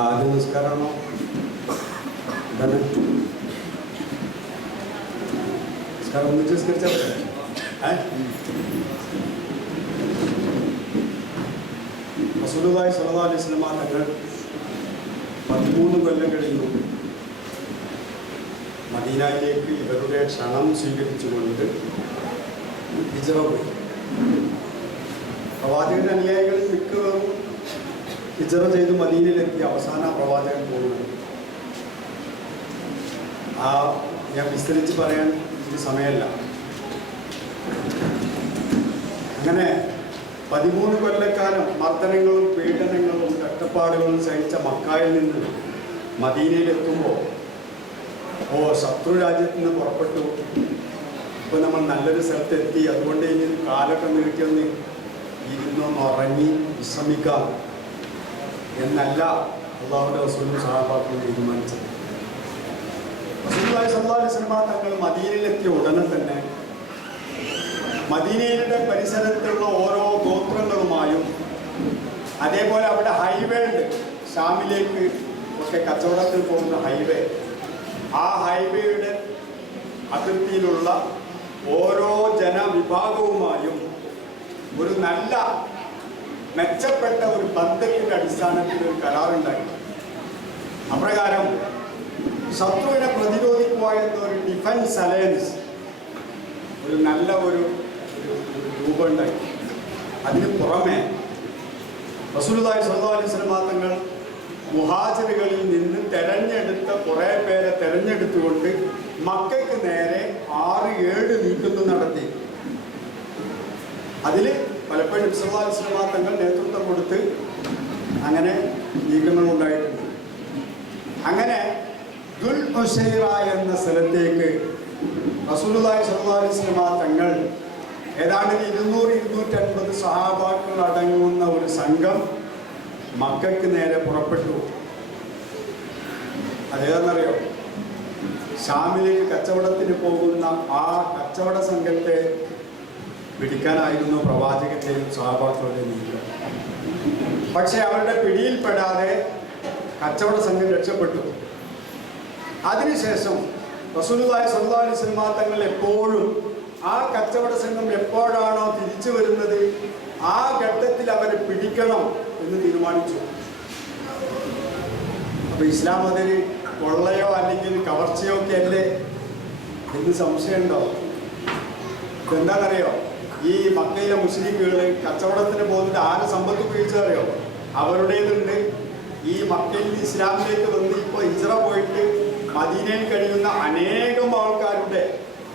ആദ്യം നിസ്കാരമാണോ? എന്താണ് നിസ്കാരം ഒന്നിച്ച് നിസ്കരിച്ചാൽ റസൂലുള്ളാഹി സ്വല്ലല്ലാഹു അലൈഹി വസല്ലം തങ്ങൾ 13 കൊല്ലം കഴിഞ്ഞു മദീനയിലേക്ക് ഇവരുടെ ക്ഷണം സ്വീകരിച്ചുകൊണ്ട് ഹിജ്റ പോയി. പ്രവാചകന്റെ അനുയായികളിൽ മിക്കവരും ഹിജ്റ ചെയ്ത് മദീനയിലെത്തി. അവസാന പ്രവാചകൻ പോകുന്നത് ഞാൻ വിസ്തരിച്ച് പറയാൻ ഇത് സമയമല്ല. അങ്ങനെ 13 കൊല്ലക്കാലം മർദ്ദനങ്ങളും പീഡനങ്ങളും കഷ്ടപ്പാടുകളും സഹിച്ച മക്കായിൽ നിന്ന് മദീനയിലെത്തുമ്പോൾ ശത്രു രാജ്യത്ത് നിന്ന് പുറപ്പെട്ടു. ഇപ്പോൾ നമ്മൾ നല്ലൊരു സ്ഥലത്തെത്തി, അതുകൊണ്ട് ഇനി കാലൊക്കെ നീട്ടിയൊന്ന് ഇരുന്നൊന്ന് ഉറങ്ങി വിശ്രമിക്കാം എന്നല്ല അള്ളാഹുവിൻ്റെ റസൂലും സഹാബാക്കളും തീരുമാനിച്ചത്. റസൂലുള്ളാഹി സ്വല്ലല്ലാഹു അലൈഹി വസല്ലം തങ്ങൾ മദീനയിലെത്തിയ ഉടനെ തന്നെ മദീനയുടെ പരിസരത്തുള്ള ഓരോ ഗോത്രങ്ങളുമായും അതേപോലെ അവിടെ ഹൈവേ ഉണ്ട്, ഷാമിലേക്ക് ഒക്കെ കച്ചവടത്തിൽ പോകുന്ന ഹൈവേ, ആ ഹൈവേയുടെ അതിർത്തിയിലുള്ള ഓരോ ജനവിഭാഗവുമായും ഒരു നല്ല മെച്ചപ്പെട്ട ഒരു ബന്ധത്തിൻ്റെ അടിസ്ഥാനത്തിൽ ഒരു കരാറുണ്ടായി. അപ്രകാരം ശത്രുവിനെ പ്രതിരോധിക്കുക എന്നൊരു ഡിഫൻസ് അലയൻസ് ഒരു നല്ല ഒരു രൂപമുണ്ടായി. അതിന് പുറമെ റസൂലുള്ളാഹി സ്വല്ലല്ലാഹു അലൈഹി വസല്ലം തങ്ങൾ മുഹാജിറുകളിൽ നിന്ന് തെരഞ്ഞെടുത്ത കുറേ പേരെ തെരഞ്ഞെടുത്തുകൊണ്ട് മക്കയ്ക്ക് നേരെ 6-7 നീക്കങ്ങൾ നടത്തി. അതിൽ പലപ്പോഴും നബി സല്ലല്ലാഹു അലൈഹി വസല്ലം തങ്ങൾ നേതൃത്വം കൊടുത്ത് അങ്ങനെ നീക്കങ്ങൾ ഉണ്ടായിട്ടുണ്ട്. അങ്ങനെ ദുൽ ഉശൈറ എന്ന സ്ഥലത്തേക്ക് റസൂലുള്ളാഹി സ്വല്ലല്ലാഹു അലൈഹി വസല്ലം തങ്ങൾ ഏതാണ്ട് 200-250 സഹാബാക്കൾ അടങ്ങുന്ന ഒരു സംഘം മക്കയ്ക്ക് നേരെ പുറപ്പെട്ടു. അതേതെന്നറിയോ? ഷാമിലേക്ക് കച്ചവടത്തിന് പോകുന്ന ആ കച്ചവട സംഘത്തെ പിടിക്കാനായിരുന്നു പ്രവാചകന്റെയും സഹാബാക്കളുടെയും നീക്കം. പക്ഷെ അവരുടെ പിടിയിൽപ്പെടാതെ കച്ചവട സംഘം രക്ഷപ്പെട്ടു. അതിനുശേഷം റസൂലുള്ളാഹി സ്വല്ലല്ലാഹു അലൈഹി വസല്ലം തങ്ങൾ എപ്പോഴും ആ കച്ചവട സംഘം എപ്പോഴാണോ തിരിച്ചു വരുന്നത് ആ ഘട്ടത്തിൽ അവരെ പിടിക്കണം എന്ന് തീരുമാനിച്ചു. അപ്പൊ ഇസ്ലാം അതിന് കൊള്ളയോ അല്ലെങ്കിൽ കവർച്ചയോ ഒക്കെ അല്ലേ എന്ന് സംശയമുണ്ടോ? എന്താണെന്നറിയോ? ഈ മക്കയിലെ മുസ്ലിംകൾ കച്ചവടത്തിന് പോകുന്നത് ആര് സമ്പത്ത് ഉപയോഗിച്ചറിയോ? അവരുടേതുണ്ട്. ഈ മക്കയിൽ ഇസ്ലാമിലേക്ക് വന്ന് ഇപ്പോൾ ഹിജ്റ പോയിട്ട് മദീനയിൽ കഴിയുന്ന അനേകം ആൾക്കാരുടെ,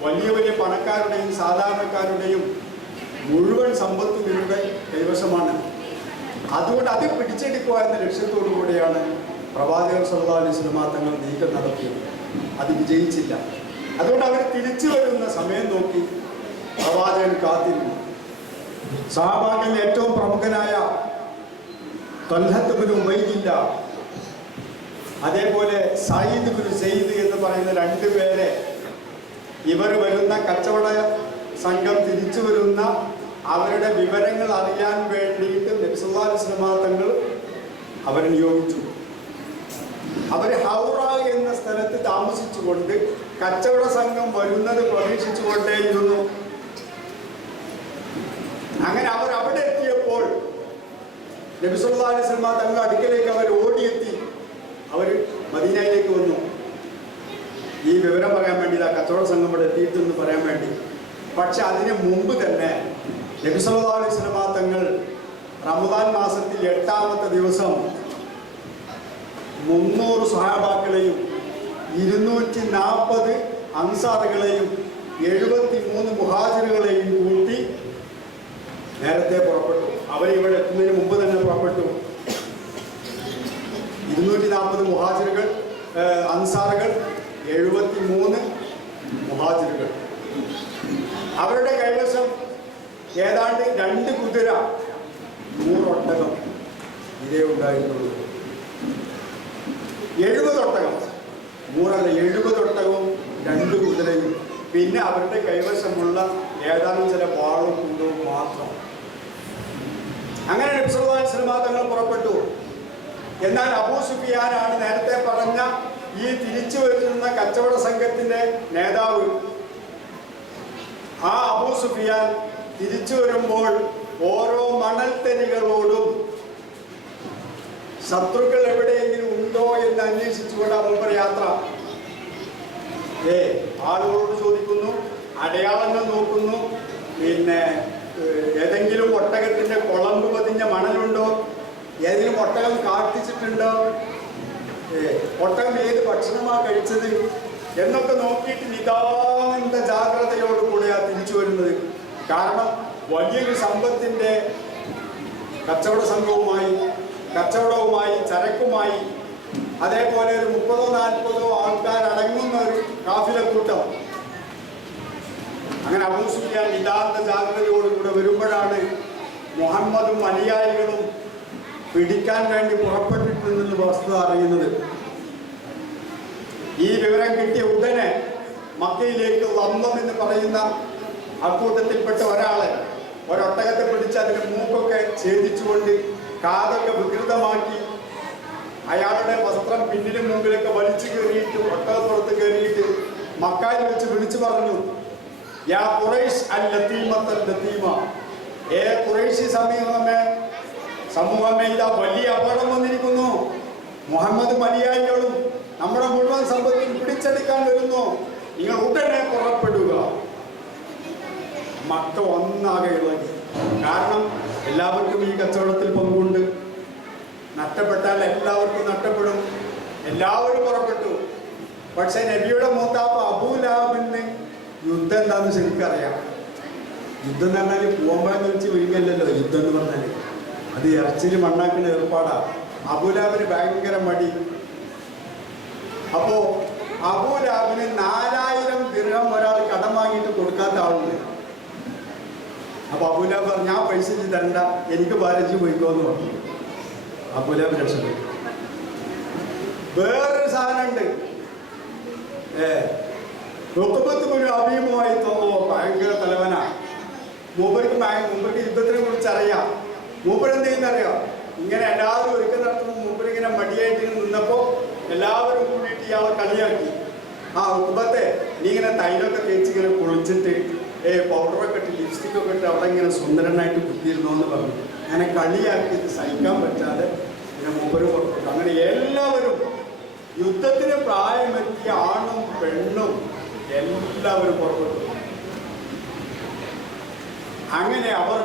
വലിയ വലിയ പണക്കാരുടെയും സാധാരണക്കാരുടെയും മുഴുവൻ സമ്പത്തും ഇവരുടെ കൈവശമാണ്. അതുകൊണ്ട് അത് പിടിച്ചെടുക്കുക എന്ന ലക്ഷ്യത്തോടു കൂടിയാണ് പ്രവാചകർ സ്വല്ലല്ലാഹു അലൈഹി വസല്ലം തങ്ങൾ നീക്കം നടത്തിയത്. അത് വിജയിച്ചില്ല. അതുകൊണ്ട് അവർ തിരിച്ചു വരുന്ന സമയം നോക്കി പ്രവാചകൻ കാത്തിരുന്നു. സഹാബാക്കളിൽ ഏറ്റവും പ്രമുഖനായ തൽഹത്ത് ഇബ്നു ഉബൈദില്ല, അതേപോലെ സയ്യിദ് ഇബ്നു സെയ്ദ് എന്ന് പറയുന്ന 2 പേരെ ഇവർ വരുന്ന കച്ചവട സംഘം തിരിച്ചു വരുന്ന അവരുടെ വിവരങ്ങൾ അറിയാൻ വേണ്ടിയിട്ട് നബി സല്ലല്ലാഹു അലൈഹി വസല്ലം തങ്ങൾ അവരെ നിയോഗിച്ചു. അവർ ഹൗറ എന്ന സ്ഥലത്ത് താമസിച്ചുകൊണ്ട് കച്ചവട സംഘം വരുന്നത് പ്രതീക്ഷിച്ചുകൊണ്ടേയിരുന്നു. അങ്ങനെ അവർ അവിടെ എത്തിയപ്പോൾ നബി സല്ലല്ലാഹു അലൈഹി വസല്ലം തങ്ങളുടെ അടുക്കലേക്ക് അവർ ഓടിയെത്തി. അവർ മദീനയിലേക്ക് വന്നു ഈ വിവരം പറയാൻ വേണ്ടി, ആ കച്ചവട സംഘം ഇവിടെ എത്തിയിട്ടെന്ന് പറയാൻ വേണ്ടി. പക്ഷെ അതിന് മുമ്പ് തന്നെ നബി സല്ലല്ലാഹു അലൈഹി വസല്ലം തങ്ങൾ റമദാൻ മാസത്തിൽ 8ാമത്തെ ദിവസം 300 സ്വഹാബാക്കളെയും 240 അൻസാറുകളെയും 73 മുഹാജിറുകളെയും കൂട്ടി നേരത്തെ പുറപ്പെട്ടു. അവരിവിടെ എത്തുന്നതിന് മുമ്പ് തന്നെ പുറപ്പെട്ടു. 240 മുഹാജിറുകൾ, അൻസാറുകൾ, 73 മുഹാജിറുകൾ. അവരുടെ കൈവശം ഏതാണ്ട് 2 കുതിര, 100 ഒട്ടകം ഇതേ ഉണ്ടായിട്ടുള്ളൂ. 70 ഒട്ടകം, 100 അല്ല 70 ഒട്ടകവും 2 കുതിരയും, പിന്നെ അവരുടെ കൈവശമുള്ള ഏതാനും ചില വാളും കുന്തവും മാത്രം. അങ്ങനെ നബി സല്ലല്ലാഹു അലൈഹി വസല്ലം തങ്ങൾ പുറപ്പെട്ടു. എന്നാൽ അബൂ സുഫിയാനാണ് നേരത്തെ പറഞ്ഞ ഈ തിരിച്ചു വരുന്ന കച്ചവട സംഘത്തിന്റെ നേതാവ്. ആ അബൂ സുഫിയാൻ തിരിച്ചു വരുമ്പോൾ ഓരോ മണൽത്തരികളോടും ശത്രുക്കൾ എവിടെയെങ്കിലും ഉണ്ടോ എന്ന് അന്വേഷിച്ചുകൊണ്ട് മൂപ്പർ യാത്ര. ആളുകളോട് ചോദിക്കുന്നു, അടയാളങ്ങൾ നോക്കുന്നു, പിന്നെ ഏതെങ്കിലും ഒട്ടകത്തിന്റെ കുളമ്പ് പതിഞ്ഞ മണലുണ്ടോ, ഏതെങ്കിലും ഒട്ടകം കാട്ടിച്ചിട്ടുണ്ടോ, ഒട്ടകം ഏത് ഭക്ഷണമാണ് കഴിച്ചത് എന്നൊക്കെ നോക്കിയിട്ട് നിതാന്ത ജാഗ്രതയോടുകൂടിയാണ് തിരിച്ചു വരുന്നത്. കാരണം വലിയൊരു സമ്പത്തിന്റെ കച്ചവട സംഘവുമായി, കച്ചവടവുമായി, ചരക്കുമായി, അതേപോലെ ഒരു 30-40 ആൾക്കാരടങ്ങുന്ന ഒരു കാഫിലക്കൂട്ടം. അങ്ങനെ അബൂ സുഫിയാൻ നിതാന്ത ജാഗ്രതയോടുകൂടെ വരുമ്പോഴാണ് മുഹമ്മദും അനുയായികളും പിടിക്കാൻ വേണ്ടി പുറപ്പെട്ടിട്ടുണ്ടെന്നുള്ള വസ്തുത അറിയുന്നത്. ഈ വിവരം കിട്ടിയ ഉടനെ മക്കയിലേക്ക് ലംബം എന്ന് പറയുന്ന അക്കൂട്ടത്തിൽപ്പെട്ട ഒരാളെ ഒരൊട്ടകത്തെ പിടിച്ച് അതിന്റെ മൂക്കൊക്കെ ഛേദിച്ചുകൊണ്ട് കാതൊക്കെ വികൃതമാക്കി അയാളുടെ വസ്ത്രം പിന്നിലും മുമ്പിലൊക്കെ വലിച്ചു കയറിയിട്ട് ഒട്ടകപ്പുറത്ത് കയറിയിട്ട് മക്കായിൽ വെച്ച് വിളിച്ചു പറഞ്ഞു, യാ ഖുറൈശ് അൽ ലതീമത്തൽ ലതീമ, ഖുറൈശി സമൂഹമേ ഇതാ വലിയ അപകടം വന്നിരിക്കുന്നു. മുഹമ്മദ് അനുയായികളും നമ്മുടെ മുഴുവൻ സമ്പത്തും പിടിച്ചെടുക്കാൻ വരുന്നു, നിങ്ങൾ ഉടനെ പുറപ്പെടുക. മക്ക ഒന്നാകെ ഇളകി. കാരണം എല്ലാവർക്കും ഈ കച്ചവടത്തിൽ പങ്കുണ്ട്. നഷ്ടപ്പെട്ടാൽ എല്ലാവർക്കും നഷ്ടപ്പെടും. എല്ലാവരും പുറപ്പെട്ടു. പക്ഷെ നബിയുടെ മൂത്താപ്പ് അബൂലാബിന് യുദ്ധം എന്താണെന്ന് ശരിക്കറിയാം. യുദ്ധം എന്ന് പറഞ്ഞാൽ പൂവമ്പാന്ന് വെച്ച് വിഴുങ്ങല്ലോ യുദ്ധം എന്ന് പറഞ്ഞാൽ. അത് ഇറച്ചിൽ മണ്ണാക്കുന്ന ഏർപ്പാടാ. അബൂലാബിന് ഭയങ്കര മടി. അപ്പോ അബൂലാബിന് 4000 ദിർഹം ഒരാൾ കടം വാങ്ങിയിട്ട് കൊടുക്കാത്ത ആളുണ്ട്. അപ്പൊ അബൂലാബ് പറഞ്ഞു, ഞാൻ പൈസ തരണ്ട, എനിക്ക് ഭാരച്ച് പോയിക്കോന്ന് പറഞ്ഞു. അബൂലാബ് രക്ഷപ്പെട്ടു. വേറൊരു സാധനമുണ്ട്, അഭിമുഖമായി തോന്നുമോ, ഭയങ്കര തലവനാ. മൂപ്പർക്ക് യുദ്ധത്തിനെ കുറിച്ച് അറിയാം. മൂപ്പർ എന്ത് ചെയ്യുന്നറിയാം, ഇങ്ങനെ എല്ലാവരും ഒരുക്കം നടത്തുമ്പോൾ മൂപ്പർ ഇങ്ങനെ മടിയായിട്ട് നിന്നപ്പോ എല്ലാവരും കൂടിയിട്ട് ഇയാളെ കളിയാക്കി. ആ ഉപ്പത്തെ നീ ഇങ്ങനെ തൈലൊക്കെ തേച്ച് ഇങ്ങനെ കുളിച്ചിട്ട് പൗഡറൊക്കെ ഇട്ട് ലിപ്സ്റ്റിക്കൊക്കെ ഇട്ട് അവിടെ ഇങ്ങനെ സുന്ദരനായിട്ട് കുത്തിയിരുന്നോ എന്ന് പറഞ്ഞു. അങ്ങനെ കളിയാക്കിയിട്ട് സഹിക്കാൻ പറ്റാതെ ഇങ്ങനെ മൂപ്പര് പുറപ്പെട്ടു. അങ്ങനെ എല്ലാവരും യുദ്ധത്തിന് പ്രായമെത്തിയ ആണും പെണ്ണും എല്ലാവരും പുറപ്പെട്ടു. അങ്ങനെ അവർ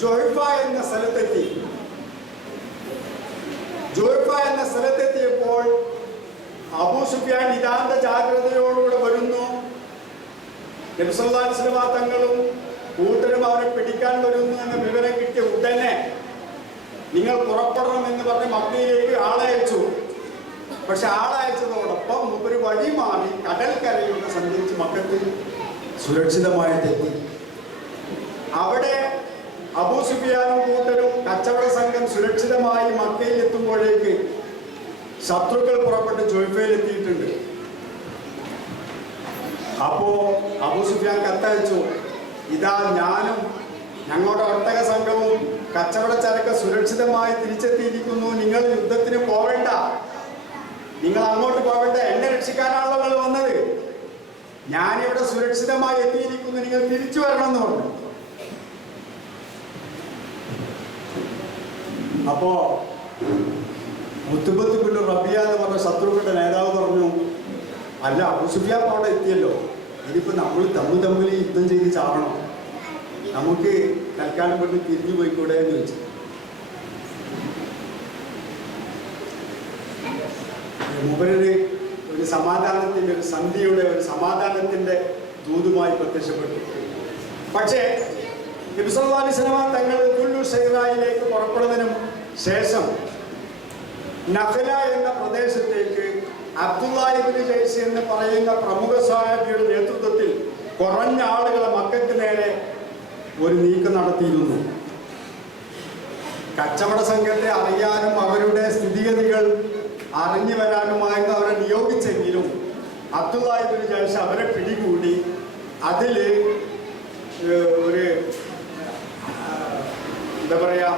ജുഹൈഫ എന്ന സ്ഥലത്തെത്തി. ജുഹൈഫ എന്ന സ്ഥലത്തെത്തിയപ്പോൾ അബൂ സുഫിയാൻ നിതാന്ത ജാഗ്രതയോടുകൂടെ വരുന്നു. നബി സല്ലല്ലാഹു അലൈഹി വസല്ലം തങ്ങളും കൂട്ടരും അവരെ പിടിക്കാൻ വരുന്നു എന്ന വിവരം കിട്ടിയ ഉടനെ നിങ്ങൾ പുറപ്പെടണം എന്ന് പറഞ്ഞ് മക്കയിലേക്ക് ആളയച്ചു. പക്ഷെ ആളയച്ചതോടൊപ്പം ഒരു വഴി മാറി കടൽക്കരയിലൂടെ സഞ്ചരിച്ച് മക്കത്തിൽ സുരക്ഷിതമായിട്ടെത്തി. അവിടെ അബൂ സുഫിയാനും കൂട്ടരും കച്ചവട സംഘം സുരക്ഷിതമായി മക്കയിൽ എത്തുമ്പോഴേക്ക് ശത്രുക്കൾ പുറപ്പെട്ട് ജുഹൈഫയിൽ എത്തിയിട്ടുണ്ട്. അപ്പോ അബൂ സുഫിയാൻ കത്തയച്ചു, ഇതാ ഞാനും ഞങ്ങളുടെ ഒട്ടക സംഘവും കച്ചവട ചരക്ക് സുരക്ഷിതമായി തിരിച്ചെത്തിയിരിക്കുന്നു. നിങ്ങൾ യുദ്ധത്തിന് പോവേണ്ട, നിങ്ങൾ അങ്ങോട്ട് പോവേണ്ട, എന്നെ രക്ഷിക്കാനാണല്ലോ നിങ്ങൾ വന്നത്. ഞാനിവിടെ സുരക്ഷിതമായി എത്തിയിരിക്കുന്നു, നിങ്ങൾ തിരിച്ചു വരണമെന്ന് പറഞ്ഞു. അപ്പോ ഉത്ബത്ത് ബിൻ റബിയ എന്ന് പറഞ്ഞ ശത്രുക്കളുടെ നേതാവ് പറഞ്ഞു, അല്ല അബൂ സുഫിയാൻ അവിടെ എത്തിയല്ലോ, ഇനിയിപ്പോൾ നമ്മൾ തമ്മിൽ യുദ്ധം ചെയ്ത് ചാവണം, നമുക്ക് തൽക്കാലം പെട്ട് തിരിഞ്ഞു പോയിക്കൂടെ എന്ന് ചോദിച്ചു. മൂപ്പര് ഒരു സമാധാനത്തിൻ്റെ, ഒരു സന്ധിയുടെ, ഒരു സമാധാനത്തിൻ്റെ ദൂതുമായി പ്രത്യക്ഷപ്പെട്ടു. പക്ഷേ നബി സല്ലല്ലാഹു അലൈഹി വസല്ലം തങ്ങൾ ദുൽ ഷൈറായിലേക്ക് പുറപ്പെടുന്നതിനും ശേഷം നഖല എന്ന പ്രദേശത്തേക്ക് അബ്ദുല്ലാഹ് ഇബ്നു ജയ്സ് എന്ന് പറയുന്ന പ്രമുഖ സ്വഹാബിയുടെ നേതൃത്വത്തിൽ കുറഞ്ഞ ആളുകളെ മക്കയ്ക്ക് നേരെ ഒരു നീക്കം നടത്തിയിരുന്നു. കച്ചവട സംഘത്തെ അറിയാനും അവരുടെ സ്ഥിതിഗതികൾ അറിഞ്ഞു വരാനുമായിരുന്നു അവരെ നിയോഗിച്ചെങ്കിലും അബ്ദുല്ലാഹ് ഇബ്നു ജയ്സ് അവരെ പിടികൂടി അതിൽ ഒരു എന്താ പറയാ,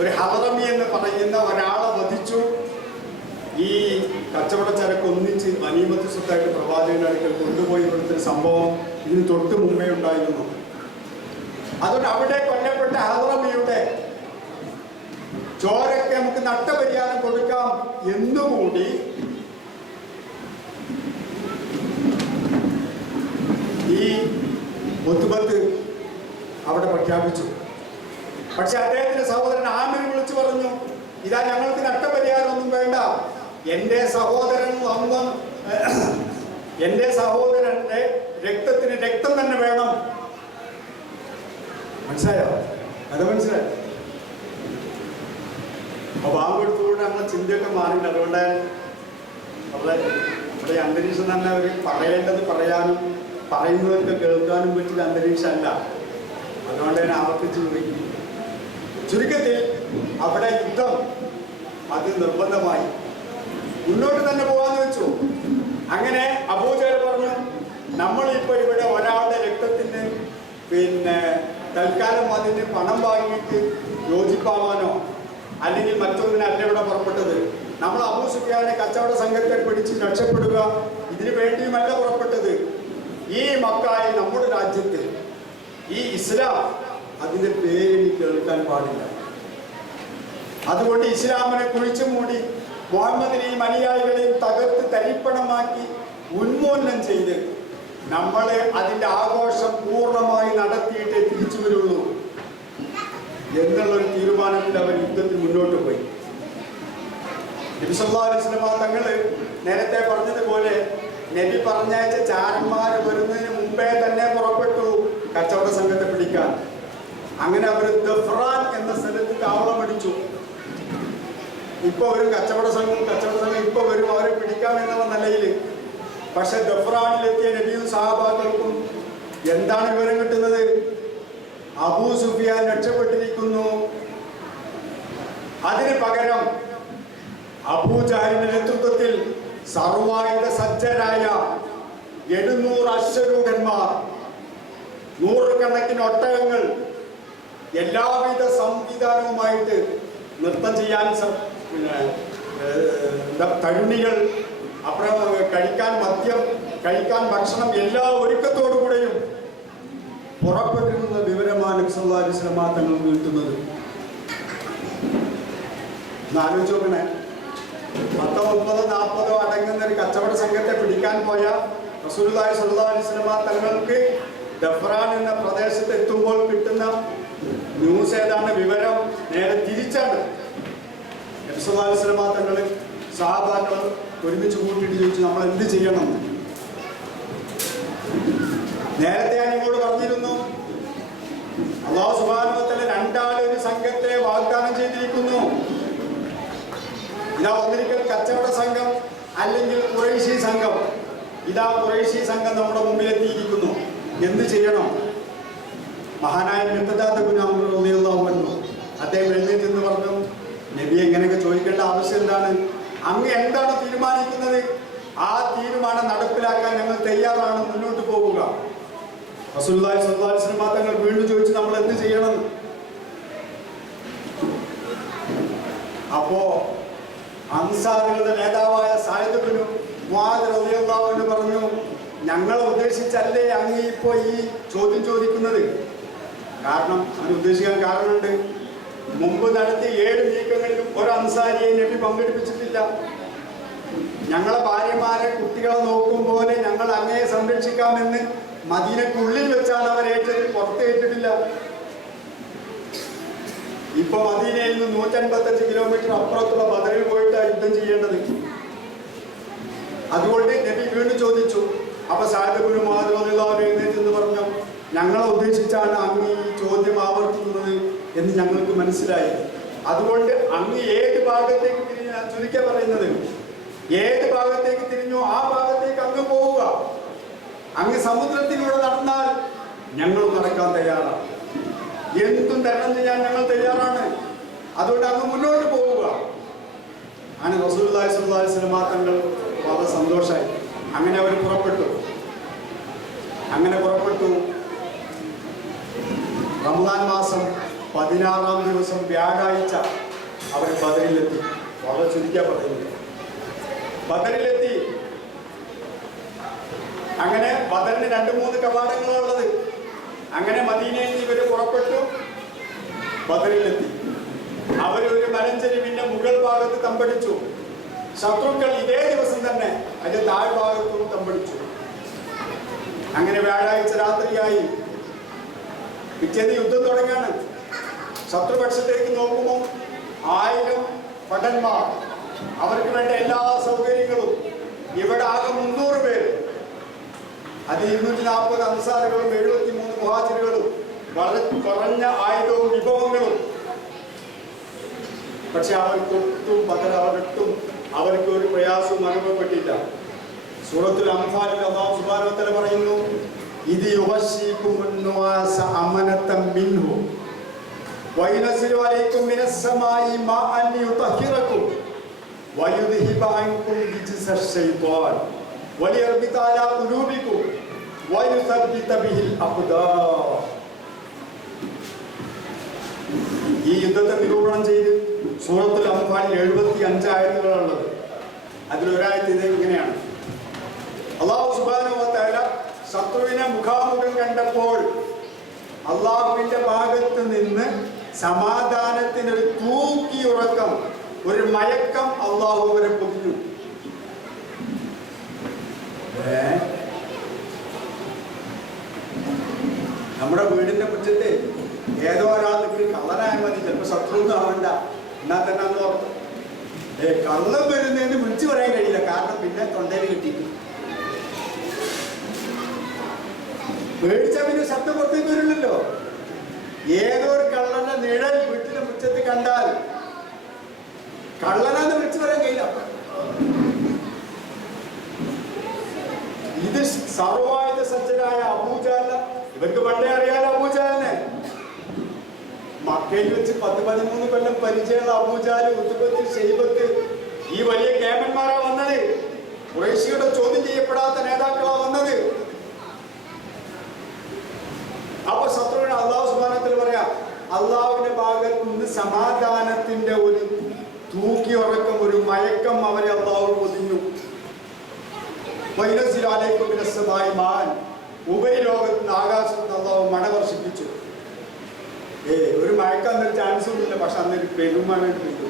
ഒരു ഹദറമി എന്ന് പറയുന്ന ഒരാളെ വധിച്ചു. ഈ കച്ചവടച്ചരക്ക് ഒന്നിച്ച് ഗനീമത്ത് സ്വത്തായിട്ട് പ്രവാചകന്റെ അടുക്കൽ കൊണ്ടുപോയി കൊടുത്തൊരു സംഭവം ഇതിന് തൊട്ട് മുമ്പേ ഉണ്ടായിരുന്നു. അതുകൊണ്ട് അവിടെ കൊല്ലപ്പെട്ട ഹദ്റമിയുടെ ചോരയ്ക്ക് നമുക്ക് നഷ്ടപരിഹാരം കൊടുക്കാം എന്നുകൂടി ഈ ഉത്ബത്ത് അവിടെ പ്രഖ്യാപിച്ചു. പക്ഷെ അദ്ദേഹത്തിന്റെ സഹോദരൻ ആമിർ വിളിച്ചു പറഞ്ഞു, ഇതാ ഞങ്ങൾക്ക് നഷ്ടപരിഹാരം ഒന്നും വേണ്ട, എൻ്റെ സഹോദരന്റെ രക്തത്തിന് രക്തം തന്നെ വേണം. മനസ്സിലായോ? അത് മനസ്സിലായോ? അപ്പൊ ബാങ്കെടുത്തുകൊണ്ട് നമ്മളെ ചിന്തയൊക്കെ മാറിയില്ല. അതുകൊണ്ട് നമ്മുടെ അന്തരീക്ഷം തന്നെ അവർ പറയേണ്ടത് പറയാനും പറയുന്നതൊക്കെ കേൾക്കാനും പറ്റിയ അന്തരീക്ഷമല്ല. അതുകൊണ്ട് തന്നെ ആവർത്തിച്ചു പോയി. ചുരുക്കത്തിൽ അവിടെ യുദ്ധം അത് നിർബന്ധമായി മുന്നോട്ട് തന്നെ പോകാന്ന് വെച്ചു. അങ്ങനെ അബൂജഹൽ പറഞ്ഞു, നമ്മളിപ്പോൾ ഇവിടെ ഒരാളുടെ രക്തത്തിന് തൽക്കാലം അതിന് പണം വാങ്ങിയിട്ട് യോജിപ്പാവാനോ അല്ലെങ്കിൽ മറ്റൊന്നിനല്ല ഇവിടെ പുറപ്പെട്ടത്. നമ്മൾ അബൂ സുഫിയാനെ കച്ചവട സംഘത്തെ പിടിച്ച് രക്ഷപ്പെടുക ഇതിനു വേണ്ടിയുമല്ല പുറപ്പെട്ടത്. ഈ മക്കായി നമ്മുടെ രാജ്യത്ത് ഈ ഇസ്ലാം അതിന്റെ പേര് കേൾക്കാൻ പാടില്ല. അതുകൊണ്ട് ഇസ്ലാമിനെ കുഴിച്ചു മൂടി മുഹമ്മദിനെയും അനുയായികളെയും തകർത്ത് തരിപ്പണമാക്കി ഉന്മൂലനം ചെയ്ത് നമ്മൾ അതിന്റെ ആഘോഷം പൂർണ്ണമായി നടത്തിയിട്ടേ തിരിച്ചു വരുള്ളൂ എന്നുള്ളൊരു തീരുമാനത്തിൽ അവർ യുദ്ധത്തിൽ മുന്നോട്ട് പോയി. നബി സല്ലല്ലാഹു അലൈഹി വസല്ലം തങ്ങള് നേരത്തെ പറഞ്ഞതുപോലെ നബി പറഞ്ഞയച്ച ചാരന്മാർ വരുന്നതിന് മുമ്പേ തന്നെ പുറപ്പെട്ടു കച്ചവട സംഘത്തെ പിടിക്കാൻ. അങ്ങനെ അവർ ദഫ്രാൻ എന്ന സ്ഥലത്ത് താവളമടിച്ചു. ഇപ്പൊ ഒരു കച്ചവട സംഘം ഇപ്പൊ വരും, അവരെ പിടിക്കാം എന്നുള്ള നിലയിൽ. പക്ഷെ ദഫ്രാനിലെത്തിയ നബിയും സഹാബാക്കൾക്കും എന്താണ് വിവരം കിട്ടുന്നത്? അബൂ സുഫിയാൻ രക്ഷപ്പെട്ടിരിക്കുന്നു. അതിന് പകരം അബൂജഹലിന്റെ നേതൃത്വത്തിൽ സർവായുധ സജ്ജരായ 700 അശ്വരൂഢന്മാർ, 100 കണക്കിന് ഒട്ടകങ്ങൾ, എല്ലാവിധ സംവിധാനവുമായിട്ട് നൃത്തം ചെയ്യാൻ തരുണികൾ, അപ്പുറം കഴിക്കാൻ മദ്യം, കഴിക്കാൻ ഭക്ഷണം, എല്ലാ ഒരുക്കത്തോടുകൂടെയും പുറപ്പെട്ടിരുന്ന വിവരമാണ് നബി സല്ലല്ലാഹു അലൈഹി വസല്ലം തങ്ങൾ കിട്ടുന്നത്. ആലോചിച്ച് നോക്കണേ, 30-40 അടങ്ങുന്ന ഒരു കച്ചവട സംഘത്തെ പിടിക്കാൻ പോയ റസൂലുള്ളാഹി സ്വല്ലല്ലാഹു അലൈഹി വസല്ലം തങ്ങൾക്ക് ദഫ്രാൻ എന്ന പ്രദേശത്ത് എത്തുമ്പോൾ കിട്ടുന്ന ന്യൂസ് ഏതാണ്? വിവരം നേരെ തിരിച്ചാണ്. നബി സല്ലല്ലാഹു അലൈഹി വസല്ലം തങ്ങൾ സഹാബാക്കൾ ഒരുമിച്ച് കൂട്ടിയിട്ട് ചോദിച്ചു, നമ്മൾ എന്ത് ചെയ്യണം? നേരത്തെ ഞാൻ ഇങ്ങോട്ട് പറഞ്ഞിരുന്നു, അല്ലാഹു സുബ്ഹാനഹു വ തആല രണ്ടാളൊരു സംഘത്തെ വാഗ്ദാനം ചെയ്തിരിക്കുന്നു. ഇതാ ഒന്നിരിക്കൽ കച്ചവട സംഘം അല്ലെങ്കിൽ ഖുറൈശി സംഘം. ഇതാ ഖുറൈശി സംഘം നമ്മുടെ മുമ്പിലെത്തിയിരിക്കുന്നു. എന്ത് ചെയ്യണം? മഹാനായ മിഖ്ദാദ് ഇബ്നു അംർ റളിയല്ലാഹു അൻഹു അദ്ദേഹം എഴുന്നേറ്റ് എന്ന് പറഞ്ഞു, നബി എങ്ങനെയൊക്കെ ചോദിക്കേണ്ട ആവശ്യം എന്താണ്? അങ്ങ് എന്താണ് തീരുമാനിക്കുന്നത്? ആ തീരുമാനം നടപ്പിലാക്കാൻ ഞങ്ങൾ തയ്യാറാണ്, മുന്നോട്ട് പോവുക. റസൂലുള്ളാഹി സ്വല്ലല്ലാഹു അലൈഹി വസല്ലം തങ്ങൾ വീണ്ടും ചോദിച്ചു, നമ്മൾ എന്ത് ചെയ്യണം? അപ്പോ അൻസാറുകളുടെ നേതാവായ സഅദ് ഇബ്നു മുആദ് റളിയല്ലാഹു അൻഹു പറഞ്ഞു, ഞങ്ങളെ ഉദ്ദേശിച്ചല്ലേ അങ്ങ് ഇപ്പോൾ ഈ ചോദ്യം ചോദിക്കുന്നത്? കാരണം അത് ഉദ്ദേശിക്കാൻ കാരണമുണ്ട്. മുമ്പ് നടത്തിയ 7 നീക്കങ്ങളിലും ഒരു അൻസാരിയെ നബി പങ്കെടുപ്പിച്ചിട്ടില്ല. ഞങ്ങളെ ഭാര്യമാരെ, കുട്ടികളെ നോക്കും പോലെ ഞങ്ങൾ അങ്ങയെ സംരക്ഷിക്കാമെന്ന് മദീനക്കുള്ളിൽ വെച്ചാണ് അവരേറ്റത്, പുറത്തേറ്റിട്ടില്ല. ഇപ്പൊ മദീനയിൽ നിന്ന് 155 കിലോമീറ്റർ അപ്പുറത്തുള്ള ബദറിൽ പോയിട്ടാണ് യുദ്ധം ചെയ്യേണ്ടത്. അതുകൊണ്ട് നബി വീണ്ടും ചോദിച്ചു. അപ്പൊ സഅദ് ഇബ്നു മുആദ് റളിയല്ലാഹു അൻഹു എഴുന്നേറ്റ് പറഞ്ഞു, ഞങ്ങളെ ഉദ്ദേശിച്ചാണ് അങ്ങ് ഈ ചോദ്യം ആവർത്തിക്കുന്നത് എന്ന് ഞങ്ങൾക്ക് മനസ്സിലായി. അതുകൊണ്ട് അങ്ങ് ഏത് ഭാഗത്തേക്ക് തിരിഞ്ഞ, ചുരുക്കി പറയുന്നത്, ഏത് ഭാഗത്തേക്ക് തിരിഞ്ഞോ ആ ഭാഗത്തേക്ക് അങ്ങ് പോവുക. അങ്ങ് സമുദ്രത്തിലൂടെ നടന്നാൽ ഞങ്ങൾ നടക്കാൻ തയ്യാറാണ്, എന്തും തരണം ചെയ്യാൻ ഞങ്ങൾ തയ്യാറാണ്. അതുകൊണ്ട് അങ്ങ് മുന്നോട്ട് പോവുക. അങ്ങനെ റസൂലുള്ളാഹി സ്വല്ലല്ലാഹു അലൈഹി വസല്ലം തങ്ങൾ വളരെ സന്തോഷമായി. അങ്ങനെ അവർ പുറപ്പെട്ടു. റമദാൻ മാസം 16-ാം ദിവസം വ്യാഴാഴ്ച അവർ ബദറിലെത്തി. വളരെ ചുരുക്കിയ പറയുന്നത്. ബദറിലെത്തി. അങ്ങനെ ബദറിന് 2-3 കവാടങ്ങളുള്ളത്. അങ്ങനെ മദീനയിൽ നിന്ന് ഇവര് പുറപ്പെട്ടു ബദറിലെത്തി. അവരൊരു മലഞ്ചെരിവിന്റെ മുകൾ ഭാഗത്ത് തമ്പടിച്ചു. ശത്രുക്കൾ ഇതേ ദിവസം തന്നെ അതിന്റെ താഴ്ഭാഗത്തും തമ്പടിച്ചു. അങ്ങനെ വ്യാഴാഴ്ച രാത്രിയായി. പിറ്റേന്ന് യുദ്ധം തുടങ്ങാണ്. ശത്രുപക്ഷത്തേക്ക് നോക്കുമ്പോൾ 1000 ഭടന്മാർ, അവർക്ക് വേണ്ട എല്ലാ സൗകര്യങ്ങളും. ഇവിടെ ആകെ 300 പേര്. അത് 240 അൻസാറുകളും 73 മുഹാജിറുകളും, വളരെ കുറഞ്ഞ ആയുധവും വിഭവങ്ങളും. പക്ഷെ അവർക്കൊട്ടും അവർക്ക് ഒരു പ്രയാസവും അനുഭവപ്പെട്ടില്ല. സൂറത്തുൽ അംഫാലിൽ അല്ലാഹു സുബ്ഹാനഹു വ തആല പറയുന്നു, ഇത് യുവശീകുമുന്നാസ അമനതം മിൻഹു വയനസിലു അലൈക്കും മിനസ്സമായി മാഅൻ യുതഹിറകും വയുദ്ഹിബ അൻകും റിജ്സ ശൈത്വാൻ വലിയർബിത അലാ ഖുലൂബികും വയുസബ്ബിത ബിഹിൽ അഖ്ദാം. ഈ യുദ്ധത്തെ നിരൂപണം ചെയ്ത് സൂറത്തുൽ അംഫാലിൽ 75 ആയത്തുകളുള്ളത്. അതിലൊരായത്ത് ഇത് ഇങ്ങനെയാണ്: അല്ലാഹു സുബ്ഹാനഹു വ തആല ശത്രുവിനെ മുഖാമുഖം കണ്ടപ്പോൾ അള്ളാഹുവിന്റെ ഭാഗത്ത് നിന്ന് സമാധാനത്തിന് ഒരു തൂക്കിയുറക്കം, ഒരു മയക്കം അള്ളാഹു അവരെ പൊതിഞ്ഞു. നമ്മുടെ വീടിന്റെ മുറ്റത്ത് ഏതോ ഒരാൾക്ക് കള്ളനായ മതി, ചിലപ്പോൾ ശത്രുവൊന്നും ആവണ്ട, എന്നാ തന്നെ അന്ന് ഓർത്തു. കള്ളം വരുന്നതിന് വിളിച്ചു പറയാൻ കഴിയില്ല, കാരണം പിന്നെ തൊണ്ടയിൽ കിട്ടിയിട്ടു. പേടിച്ച പിന്നെ ശബ്ദം പുറത്തേക്ക് വരില്ലല്ലോ. ഏതോ ഒരു കള്ളന്റെ നിഴൽ വീട്ടിന്റെ മുറ്റത്ത് കണ്ടാൽ കള്ളനാന്ന് വിളിച്ചു പറയാൻ കഴിയില്ല. ഇത് സർവായുധ സജ്ജനായ അബൂജഹൽ, ഇവർക്ക് പണ്ടേ അറിയാലോ അബൂജഹലിനെ. മക്കയിൽ വെച്ച് 10-13 കൊല്ലം പരിചയമുള്ള അബൂജഹൽ, ഉത്ബത്ത്, ശൈബത്ത്, ഈ വലിയ കേമന്മാരാ വന്നത്. ഖുറൈശിയുടെ ചോദ്യം ചെയ്യപ്പെടാത്ത നേതാക്കളാ വന്നത്. അപ്പൊ ശത്രുവിന് അള്ളാഹു സുബ്ഹാനഹു വ തആല പറയാ, അള്ളാഹുവിന്റെ ഭാഗത്ത് നിന്ന് സമാധാനത്തിന്റെ ഒരു തൂക്കി ഉറക്കം, ഒരു മയക്കം അവരെ അള്ളാഹു പൊതിഞ്ഞു. ഉപരിലോകത്ത് നിന്ന് ആകാശത്ത് നിന്ന് അള്ളാഹു മഴ വർഷിപ്പിച്ചു. ഒരു മഴക്കാൻ ഒരു ചാൻസ് ഒന്നുമില്ല, പക്ഷെ അന്നൊരു പെരുമഴ പെയ്തു.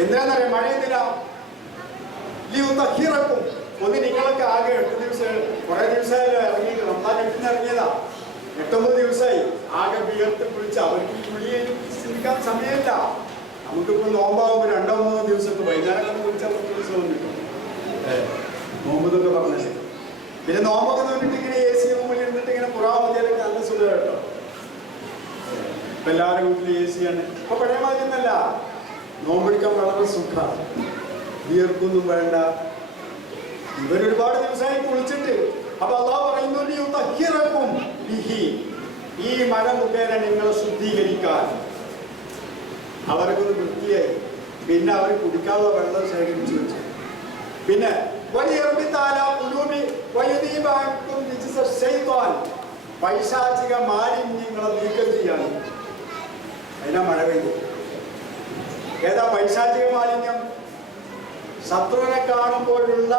എന്തിനാന്നറിയാം? മഴ എന്തിനാ? ഒന്ന് നിങ്ങളൊക്കെ ആകെ 8 ദിവസം, കുറെ ദിവസമായാലും ഇറങ്ങിയിട്ട്, റമദാൻ 8-ന് ഇറങ്ങിയതാ, 8-9 ദിവസമായി. ആകെ വിയർത്ത് പിടിച്ച് അവർക്ക് കുളിയിൽ ചിന്തിക്കാൻ സമയമില്ല. നമുക്കിപ്പോൾ നോമ്പാകുമ്പോൾ 2-3 ദിവസമൊക്കെ വൈകുന്നേരം കുളിച്ചാൽ 10 ദിവസം വന്നിട്ടു നോമ്പെന്നൊക്കെ പറഞ്ഞത്. പിന്നെ നോമ്പൊക്കെ നോക്കിയിട്ട് ഇങ്ങനെ AC റൂമിൽ ഇരുന്നിട്ട് ഇങ്ങനെ പുറാമതിയൊക്കെ നല്ല സുഖം കേട്ടോ. ഇപ്പൊ എല്ലാവരുടെ വീട്ടിൽ AC ആണ്. ഇപ്പൊ പഴയ മാതിരിയൊന്നല്ല, നോമ്പെടുക്കാൻ വളരെ സുഖമാണ്, വിയർക്കൊന്നും വേണ്ട. ഇവരൊരുപാട് ദിവസമായി കുളിച്ചിട്ട്. അപ്പൊ അല്ലാഹു പറയുന്നു, ഈ മഴ മുഖേന നിങ്ങളെ ശുദ്ധീകരിക്കാൻ. അവർക്കൊന്ന് വൃത്തിയായി. പിന്നെ അവർ കുടിക്കാനുള്ള വെള്ളം ശേഖരിച്ചു വെച്ചു. പിന്നെ പൈശാചിക മാലിന്യങ്ങളെ നീക്കം ചെയ്യാണ്. അതിനാ മഴ പെയ്തു. ഏതാ പൈശാചിക മാലിന്യം? ശത്രുവിനെ കാണുമ്പോഴുള്ള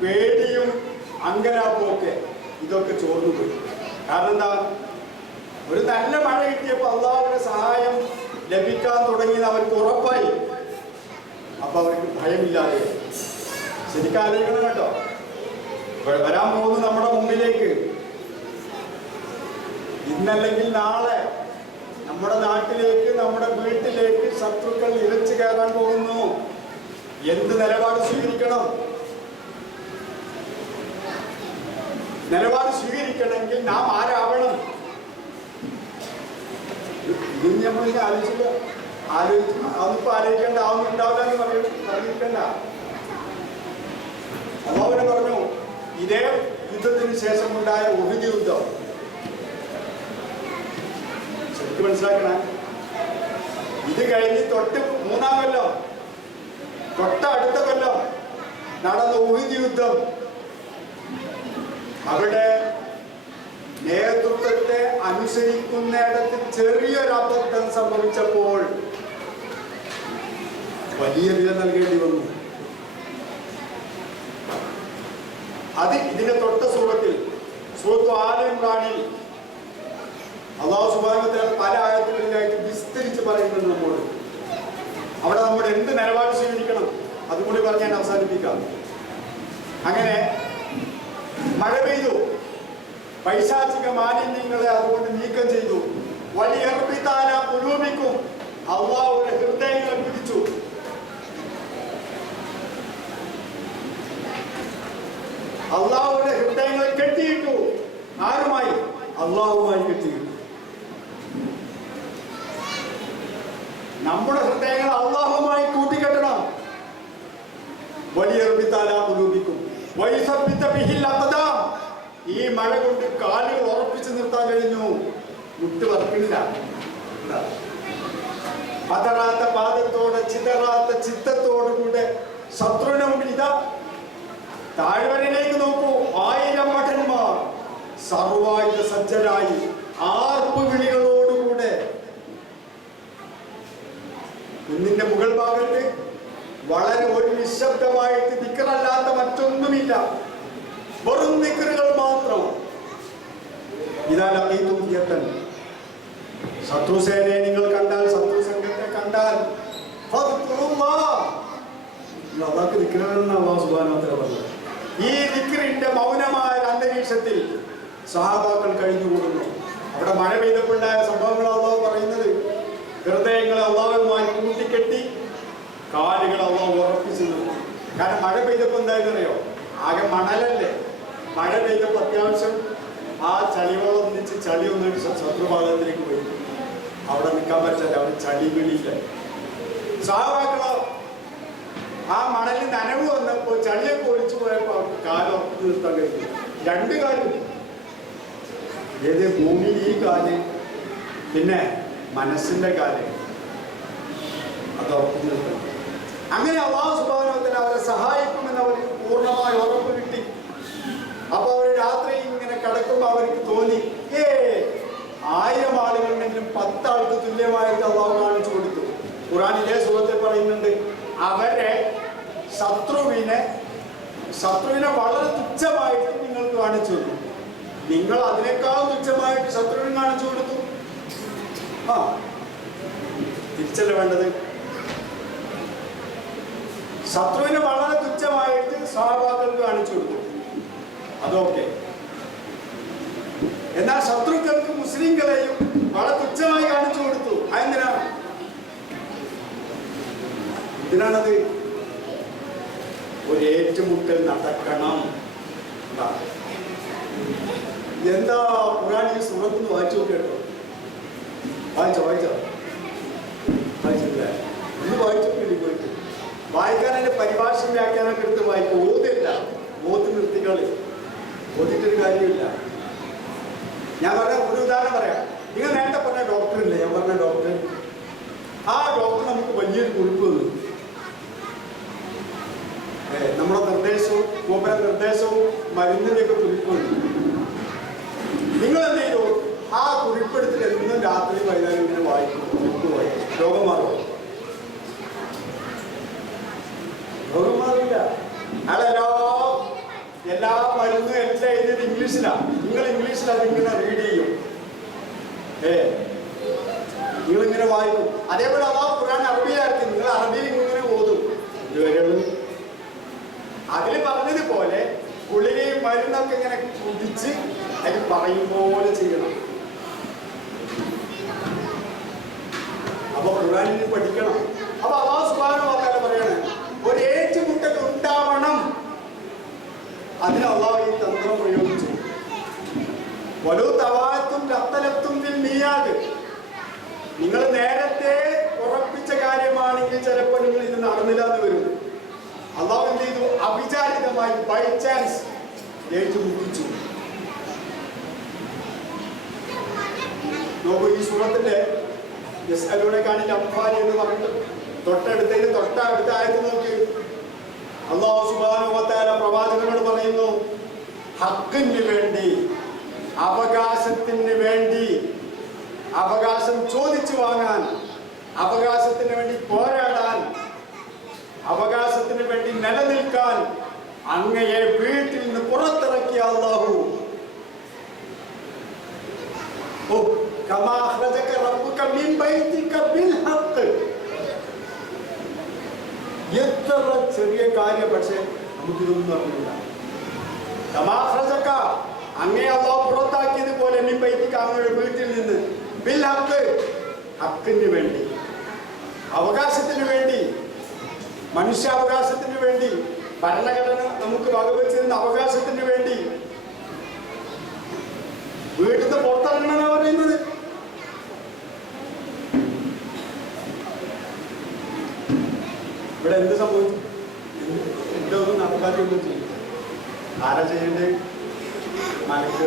പേടിയും അങ്കലാപ്പൊക്കെ ഇതൊക്കെ ചോർന്നു പോയി. കാരണം എന്താ? ഒരു നല്ല മഴ കിട്ടിയപ്പോൾ അള്ളാഹുവിന്റെ സഹായം ലഭിക്കാൻ തുടങ്ങിയത് അവർക്ക് ഉറപ്പായി. അപ്പൊ അവർക്ക് ഭയമില്ലാതെ. ശരിക്കും ആലോചിക്കണം കേട്ടോ. വരാൻ പോകുന്നു നമ്മുടെ മുമ്പിലേക്ക്. ഇന്നല്ലെങ്കിൽ നാളെ നമ്മുടെ നാട്ടിലേക്ക്, നമ്മുടെ വീട്ടിലേക്ക് ശത്രുക്കൾ ഇരച്ചു കയറാൻ പോകുന്നു. എന്ത് നിലപാട് സ്വീകരിക്കണം? നിലപാട് സ്വീകരിക്കണമെങ്കിൽ നാം ആരാവണം? ഇത് നമ്മളിങ്ങനെ അതൊന്നിപ്പോ ആലോചിക്കേണ്ട, അതൊന്നും ഉണ്ടാവില്ല എന്ന് പറഞ്ഞിരിക്കണ്ട. അല്ലാഹു പറഞ്ഞു, ഇതേ യുദ്ധത്തിന് ശേഷം ഉണ്ടായ ഉഹദ് യുദ്ധം ശരിക്കും മനസ്സിലാക്കണേ. ഇത് കഴിഞ്ഞ് തൊട്ട് 3-ാം കൊല്ലം, തൊട്ടടുത്ത കൊല്ലം നടന്ന ഉഹദ് യുദ്ധം, അവിടെ നേതൃത്വത്തെ അനുസരിക്കുന്നിടത്ത് ചെറിയൊരു അബദ്ധം സംഭവിച്ചപ്പോൾ വലിയ വില നൽകേണ്ടി വന്നു. അത് ഇതിന്റെ തൊട്ട സൂറത്തിൽ സൂറത്ത് ആല ഇമ്രാനിൽ അല്ലാഹു സുബ്ഹാനഹു വ തആല പല ആയത്തുകളിലായിട്ട് വിസ്തരിച്ച് പറയുന്നുണ്ട് നമ്മോട്. അവിടെ നമ്മൾ എന്ത് നിലപാട് സ്വീകരിക്കണം അതുകൂടി പറഞ്ഞ് ഞാൻ അവസാനിപ്പിക്കാം. അങ്ങനെ മഴ പെയ്തു, പൈശാചിക മാലിന്യങ്ങളെ അതുകൊണ്ട് നീക്കം ചെയ്തു. വലിയ പുലൂമിക്കും അള്ളാഹുവിന്റെ ഹൃദയങ്ങളെ പിടിച്ചു. അള്ളാഹുവിന്റെ ഹൃദയങ്ങളെ കെട്ടിയിട്ടു. ആരുമായി? അള്ളാഹുമായി കെട്ടിയിട്ടു. നമ്മുടെ ഹൃദയങ്ങൾ അള്ളാഹുമായി കൂട്ടിക്കെട്ടണം. വലിയ പുലൂമിക്കും ഈ മഴ കൊണ്ട് കാലുകൾ ഉറപ്പിച്ചു നിർത്താൻ കഴിഞ്ഞു. മുട്ട് വർക്കില്ല. പതറാത്ത പാദത്തോടെ ചിതറാത്ത ചിത്തത്തോടുകൂടെ ശത്രുവിനെ മുമ്പിൽ ഇതാ താഴ്വരയിലേക്ക് നോക്കൂ. 1000 ഭടന്മാർ സർവായുധ സജ്ജരായി ആർപ്പ് വിളികളോടുകൂടെ കുന്നിന്റെ മുകൾ ഭാഗത്ത് വളരെ ഒരു നിശബ്ദമായിട്ട് ദിക്റല്ലാത്ത മറ്റൊന്നുമില്ല, വെറും ദിക്റുകൾ മാത്രം. ശത്രുസേനയെ നിങ്ങൾ കണ്ടാൽ, ശത്രു സംഘത്തെ കണ്ടാൽ ഈ ദിക്റിന്റെ മൗനമായ അന്തരീക്ഷത്തിൽ സഹാബാക്കൾ കഴിഞ്ഞുകൂടുന്നു. അവിടെ മഴ പെയ്തപ്പോഴുണ്ടായ സംഭവങ്ങൾ അള്ളാഹു പറയുന്നത്, ഹൃദയങ്ങളെ അള്ളാഹുമായി കൂട്ടിക്കെട്ടി കാലുകൾ അള്ളാഹു ഉറപ്പിച്ചു നിർത്തി. കാരണം മഴ പെയ്തപ്പോൾ എന്തായെന്നറിയോ? ആകെ മണലല്ലേ. മഴ പെയ്തപ്പോൾ അത്യാവശ്യം ആ ചളിവെള്ളം ഒന്നിച്ച് ചളി ഒന്നിട്ട് ശത്രുഭാഗത്തിലേക്ക് പോയി. അവിടെ നിൽക്കാൻ പറ്റില്ല, അവിടെ ചളി വീണില്ല. സഹാബാക്കളോ ആ മണലിൽ നനവ് വന്നപ്പോൾ ചളിയൊക്കെ ഒഴിച്ചു പോയപ്പോൾ അവർക്ക് കാല് ഉറപ്പ് നിർത്താൻ കഴിഞ്ഞു. 2 കാലും, ഏത് ഭൂമിയിൽ ഈ കാല്, പിന്നെ മനസ്സിന്റെ കാല്, അത് ഉറപ്പ് നിർത്തണം. അങ്ങനെ അല്ലാഹു സുബ്ഹാനഹു വ തആല അവരെ സഹായിക്കുമെന്ന് അവർക്ക് പൂർണ്ണമായ ഉറപ്പ് കിട്ടി. അപ്പൊ അവർ രാത്രി ഇങ്ങനെ കിടക്കുമ്പോൾ അവർക്ക് തോന്നി, 1000 ആളുകളുണ്ടെങ്കിലും 10 ആൾക്ക് തുല്യമായിട്ട് അള്ളാഹു കാണിച്ചു കൊടുത്തു. ഖുർആനിലെ സൂറത്തിൽ പറയുന്നുണ്ട്, അവരെ ശത്രുവിനെ വളരെ തുച്ഛമായിട്ട് നിങ്ങൾക്ക് കാണിച്ചു കൊടുത്തു. നിങ്ങൾ അതിനേക്കാൾ തുച്ഛമായിട്ട് ശത്രുവിനെ കാണിച്ചു കൊടുത്തു. തിരിച്ചല്ല വേണ്ടത്. ശത്രുവിനെ വളരെ തുച്ഛമായിട്ട് സഹാബാക്കൾക്ക് കാണിച്ചു കൊടുത്തു, അതൊക്കെ. എന്നാൽ ശത്രുക്കൾക്ക് മുസ്ലിങ്ങളെയും വളരെ തുച്ഛമായി കാണിച്ചു കൊടുത്തു. അതെന്തിനാണ്? എന്തിനാണത്? ഒരു ഏറ്റുമുട്ടൽ നടക്കണം. എന്താ ഖുർആൻ ഈ സൂറത്തുനിന്ന് വായിച്ചു നോക്കിയോ? വായിച്ചില്ല? ഇന്ന് വായിച്ചിട്ടില്ല. പോയിട്ട് വായിക്കാൻ അതിന്റെ പരിഭാഷ വ്യാഖ്യാനമൊക്കെ എടുത്ത് വായിക്കും. ഓതില്ല, ഓതി നിർത്തിക്കളി. ഓതിട്ടൊരു കാര്യമില്ല. ഞാൻ പറഞ്ഞ ഒരു ഉദാഹരണം പറയാം. നിങ്ങൾ നേരത്തെ പറഞ്ഞ ഡോക്ടറില്ലേ? ഞാൻ പറഞ്ഞ ഡോക്ടർ, ആ ഡോക്ടർ നമുക്ക് വലിയൊരു കുറിപ്പ് തന്നു. നമ്മുടെ നിർദ്ദേശവും നിർദ്ദേശവും മരുന്നിൻ്റെയൊക്കെ കുറിപ്പുണ്ട്. നിങ്ങൾ എന്ത് ചെയ്തു? ആ കുറിപ്പെടുത്തിട്ട് എന്നും രാത്രി വൈകുന്നേരം ഇങ്ങനെ വായിക്കും. രോഗം മാറുമോ? രോഗം മാറില്ല. എല്ലാ മരുന്നും എല്ലാം എഴുതിയത് ഇംഗ്ലീഷിലാണ്. നിങ്ങൾ ഇംഗ്ലീഷിലാണ് ഇങ്ങനെ റീഡ് ചെയ്യും. നിങ്ങളിങ്ങനെ വായിക്കും. അതേപോലെ അല്ലാഹു ഖുർആൻ അറബിയിലാക്കി, നിങ്ങൾ അറബിയിൽ ഇങ്ങനെ ഓതും. ഇതുവരെയുള്ളൂ. അതിൽ പറഞ്ഞതുപോലെ ഗുളികയും മരുന്നൊക്കെ ഇങ്ങനെ കുടിച്ച് അതിൽ പറയും പോലെ ചെയ്യണം. അപ്പൊ ഖുർആനിൽ പഠിക്കണം. അപ്പൊ അല്ലാഹു സുബ്ഹാനഹു വ തആല പറയാണ്, ഒരു ഏറ്റുമുട്ടൽ ഉണ്ടാവണം. അതിന് അല്ലാഹു ഈ തന്ത്രം പ്രയോഗിച്ചു. വലു തവാഅത്തും ലഖ്തലഫ്തും ഫിൽ മിയാദ്. നിങ്ങൾ നേരത്തെ ഉറപ്പിച്ച കാര്യമാണെങ്കിൽ ചിലപ്പോൾ നിങ്ങൾ ഇത് നടന്നില്ല എന്ന് വരും. അല്ലാഹു എന്ത് ചെയ്തു? അവിചാരിതമായി, ബൈ ചാൻസ് ഏറ്റുമുട്ടിച്ചു. നോക്കൂ, ഈ സൂറത്തിന്റെ യസ്അലൂനകാനിൽ അംഫാൽ എന്ന് പറഞ്ഞിട്ട് തൊട്ടടുത്ത ആയത്ത് നോക്കി. അല്ലാഹു സുബ്ഹാനഹു വ തആല പ്രവാചകനോട് പറയുന്നു, ഹക്കിന് വേണ്ടി, അവകാശത്തിന് വേണ്ടി, അവകാശം ചോദിച്ചു വാങ്ങാൻ, അവകാശത്തിന് വേണ്ടി പോരാടാൻ, അവകാശത്തിന് വേണ്ടി നിലനിൽക്കാൻ അങ്ങയെ വീട്ടിൽ നിന്ന് പുറത്തിറക്കിയ അല്ലാഹു കമാ അഖ്റജക റബ്ബുക മിൻ ബൈതിക ബിൽ ഹഖ്. എത്ര ചെറിയ കാര്യം, പക്ഷേ നമുക്കിതൊന്നും അറിയില്ല. കമാ അഖ്റജക, അങ്ങയെ അല്ലാഹു പുറത്താക്കിയതുപോലെ മിൻ ബൈതിക, അങ്ങയുടെ വീട്ടിൽ നിന്ന്, ബിൽ ഹഖ്, ഹക്കിന് വേണ്ടി, അവകാശത്തിന് വേണ്ടി, മനുഷ്യാവകാശത്തിന് വേണ്ടി, ഭരണഘടന നമുക്ക് വകവെച്ചിരുന്ന അവകാശത്തിന് വേണ്ടി വീട്ടിൽ നിന്ന് പുറത്തിറങ്ങണമെന്നാണ് പറയുന്നത്. ഇവിടെ എന്ത് സംഭവിച്ചു? എന്തൊന്നും നടക്കാതെയൊന്നും ചെയ്യും. ആരാ ചെയ്യേണ്ടത്? മലക്ക്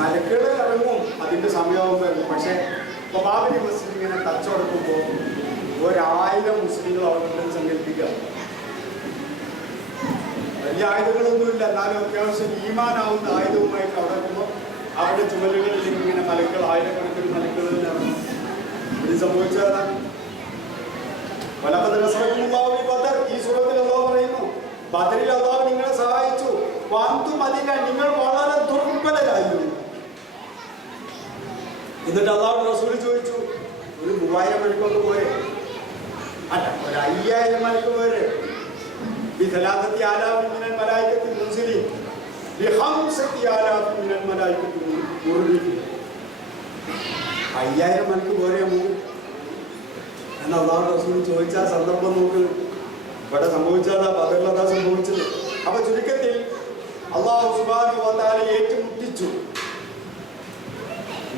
മലക്കുകൾ ഇറങ്ങും, അതിന്റെ സമയമാകുമ്പോൾ ഇറങ്ങും. പക്ഷെ ഇപ്പൊ ബാബരി മസ്ജിദ് ഇങ്ങനെ കച്ചവടക്കുമ്പോൾ 1000 മുസ്ലിങ്ങൾ അവിടെ സങ്കല്പിക്കുക. വലിയ ആയുധങ്ങളൊന്നുമില്ല, എന്നാലും അത്യാവശ്യം ഈമാനാവുന്ന ആയുധവുമായിട്ട് അവിടെ എത്തുമ്പോൾ അവരുടെ ചുമലുകളിൽ ഇങ്ങനെ മലക്കൾ, ആയിരക്കണക്കിന് മലക്കൾ ഇറങ്ങും. ഇത് സംഭവിച്ചതാണ്. ഈ സൂറത്തിൽ അല്ലാഹു പറയുന്നു, ബദറിൽ അല്ലാഹു നിങ്ങളെ സഹായിച്ചു. വന്തും അതില്ല, നിങ്ങൾ വളരെ ദുർബലരായിരുന്നു. എന്നിട്ട് അല്ലാഹു റസൂൽ ചോദിച്ചു, ഒരു 3000 മണിക്കൂർ പോരെ? അല്ല, ഒരു 5000 മണിക്കൂർ പോരെ? അയ്യായിരം മണിക്ക് പോരെ എന്ന് അല്ലാഹു റസൂൽ ചോദിച്ച സന്ദർഭം നോക്ക്. ഇവിടെ സംഭവിച്ചതാ, ബദറിലതാ സംഭവിച്ചത്. അപ്പൊ ചുരുക്കത്തിൽ അല്ലാഹു സുബ്ഹാനഹു വ തആല ഏറ്റുമുട്ടിച്ചു.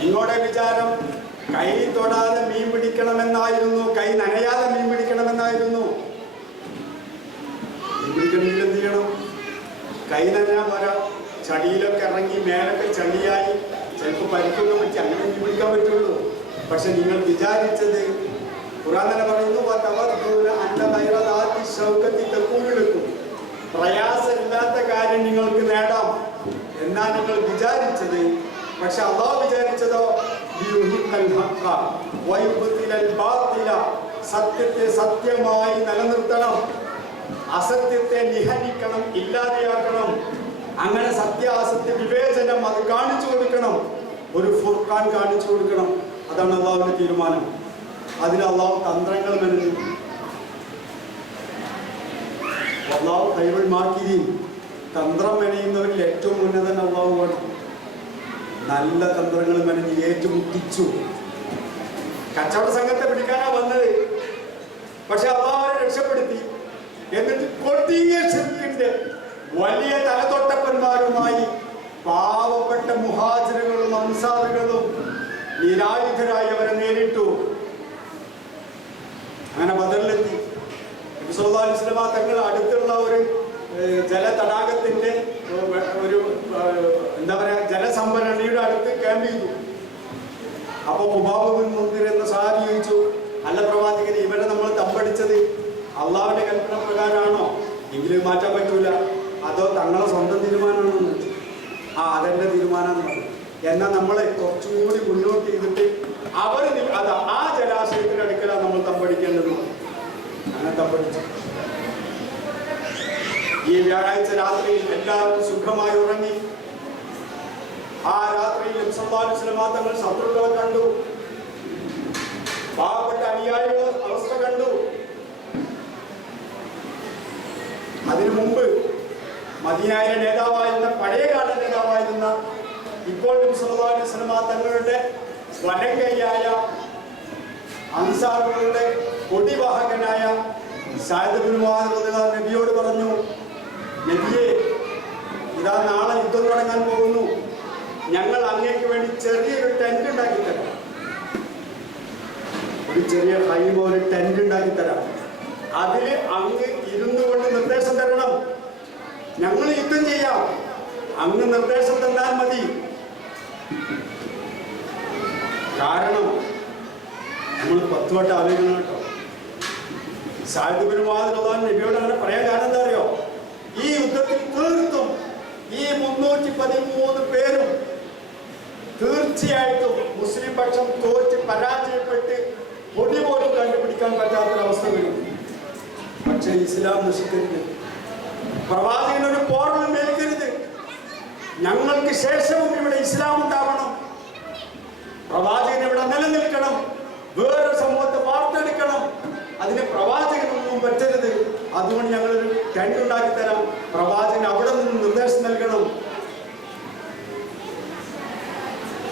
നിങ്ങളുടെ വിചാരം കൈ തൊടാതെ മീൻ പിടിക്കണമെന്നായിരുന്നു, കൈ നനയാതെ മീൻ പിടിക്കണമെന്നായിരുന്നു. മീൻ പിടിക്കണമെങ്കിൽ എന്ത് ചെയ്യണം? കൈ നനയാൻ പോരാ, ചടിയിലൊക്കെ ഇറങ്ങി മേലൊക്കെ ചളിയായി ചിലപ്പോൾ പരിക്കൊക്കെ പറ്റി അങ്ങനെ മീൻ പിടിക്കാൻ പറ്റുള്ളൂ. പക്ഷെ നിങ്ങൾ വിചാരിച്ചത്, ഖുർആൻ തന്നെ പറയുന്നു, പ്രയാസമില്ലാത്ത കാര്യം നിങ്ങൾക്ക് നേടാം എന്നാ നിങ്ങൾ വിചാരിച്ചത്. പക്ഷെ അല്ലാഹു വിചാരിച്ചതോ, സത്യത്തെ സത്യമായി നിലനിർത്തണം, അസത്യത്തെ നിഹനിക്കണം, ഇല്ലാതെയാക്കണം. അങ്ങനെ സത്യാസത്യ വിവേചനം അത് കാണിച്ചു കൊടുക്കണം, ഒരു ഫുർഖാൻ കാണിച്ചു കൊടുക്കണം. അതാണ് അല്ലാഹുവിന്റെ തീരുമാനം. അതിൽ അല്ലാഹു തന്ത്രങ്ങൾ മെനഞ്ഞു. അല്ലാഹു ഖൈറുൽ മാക്കിരീൻ, തന്ത്രം മെനയുന്നവരിൽ ഏറ്റവും ഉന്നതൻ അല്ലാഹുവാണ്. നല്ല തന്ത്രങ്ങൾ മെനഞ്ഞ് ഏറ്റുമുട്ടിച്ചു. കച്ചവട സംഘത്തെ പിടിക്കാനാ വന്നത്, പക്ഷെ അല്ലാഹു രക്ഷപ്പെടുത്തി. എന്നിട്ട് കൊടിയ ശിർക്കിന്റെ വലിയ തലതൊട്ടപ്പന്മാരുമായി പാവപ്പെട്ട മുഹാജിറുകളും അൻസാറുകളും നിരായുധരായി അവരെ നേരിട്ടു. അങ്ങനെ ബദറിലെത്തി. നബി സല്ലല്ലാഹു അലൈഹി വസല്ലം തങ്ങൾ അടുത്തുള്ള ഒരു ജലതടാകത്തിന്റെ ഒരു എന്താ പറയാ ജലസംഭരണിയുടെ അടുത്ത് ക്യാമ്പ് ചെയ്തു. അപ്പൊ ഖുബാബ് ബിൻ മുൻദിർ എന്ന സഹാബി ചോദിച്ചു, അല്ല പ്രവാചകരെ, ഇവരെ നമ്മൾ തമ്പടിച്ചത് അള്ളാഹുവിന്റെ കൽപ്പന പ്രകാരമാണോ? എങ്കിലും മാറ്റാൻ പറ്റൂല, അതോ തങ്ങളെ സ്വന്തം തീരുമാനമാണോ? അതെന്റെ തീരുമാനമെന്ന് പറഞ്ഞു. എന്നാൽ നമ്മളെ കുറച്ചും കൂടി മുന്നോട്ട് ചെയ്തിട്ട് അവർ അത് ആ ജലാശയത്തിനടുക്കലാണ് നമ്മൾ തമ്പടിക്കേണ്ടത്. അങ്ങനെ തമ്പടിച്ചു. ഈ വ്യാഴാഴ്ച രാത്രിയിൽ എല്ലാവരും സുഖമായി ഉറങ്ങി. ആ രാത്രിയിൽ നബി സല്ലല്ലാഹു അലൈഹി വസല്ലം തങ്ങൾ ശത്രുക്കളെ കണ്ടു, പാവപ്പെട്ട അനുയായികളുടെ അവസ്ഥ കണ്ടു. അതിനു മുമ്പ് മദീനയിലെ നേതാവായിരുന്ന, പഴയകാല നേതാവായിരുന്ന, ഇപ്പോൾ നബി സല്ലല്ലാഹു അലൈഹി വസല്ലം തങ്ങളുടെ വലങ്കയ്യായ അൻസാറുകളുടെ കൊടിവാഹകനായ സഅദ് ബിൻ മുആദ് റളിയല്ലാഹു അൻഹു നബിയോട് പറഞ്ഞു, നബിയെ, ഇതാ നാളെ യുദ്ധം തുടങ്ങാൻ പോകുന്നു, ഞങ്ങൾ അങ്ങേക്ക് വേണ്ടി ചെറിയൊരു ടെന്റ് ഉണ്ടാക്കി തരാം, ഒരു ചെറിയ ഹൈമ, ഒരു ടെന്റ് ഉണ്ടാക്കി തരാം. അതില് അങ്ങ് ഇരുന്നു കൊണ്ട് നിർദ്ദേശം തരണം, ഞങ്ങൾ യുദ്ധം ചെയ്യാം, അങ്ങ് നിർദ്ദേശം തന്നാൽ മതി. കാരണം നമ്മൾ 10 വട്ടം ആലോചിക്കണം കേട്ടോ. സഅദ് ബിൻ മുആദ് റളിയല്ലാഹു അൻഹു നബിയോട് അങ്ങനെ പറയാൻ കാരണം എന്താ അറിയോ? ഈ യുദ്ധത്തിൽ തീർത്തും ഈ 313 പേരും തീർച്ചയായിട്ടും മുസ്ലിം പക്ഷം തോറ്റ് പരാജയപ്പെട്ട് പൊടി പോലും കണ്ടുപിടിക്കും. ജീവിക്കാൻ പറ്റാത്തൊരവസ്ഥ വരും. പക്ഷേ ഇസ്ലാം നശിക്കരുത്, പ്രവാചകനൊരു പോർണം ഏൽക്കരുത്. ഞങ്ങൾക്ക് ശേഷവും ഇവിടെ ഇസ്ലാം ഉണ്ടാവണം, പ്രവാചകൻ ഇവിടെ നിലനിൽക്കണം, വേറെ സമൂഹത്തെ വാർത്തെടുക്കണം. അതിന് പ്രവാചകനൊന്നും പറ്റരുത്. അതുകൊണ്ട് ഞങ്ങളൊരു ടെന്റ് ഉണ്ടാക്കി തരാം, പ്രവാചകൻ അവിടെ നിന്ന് നിർദ്ദേശം നൽകണം.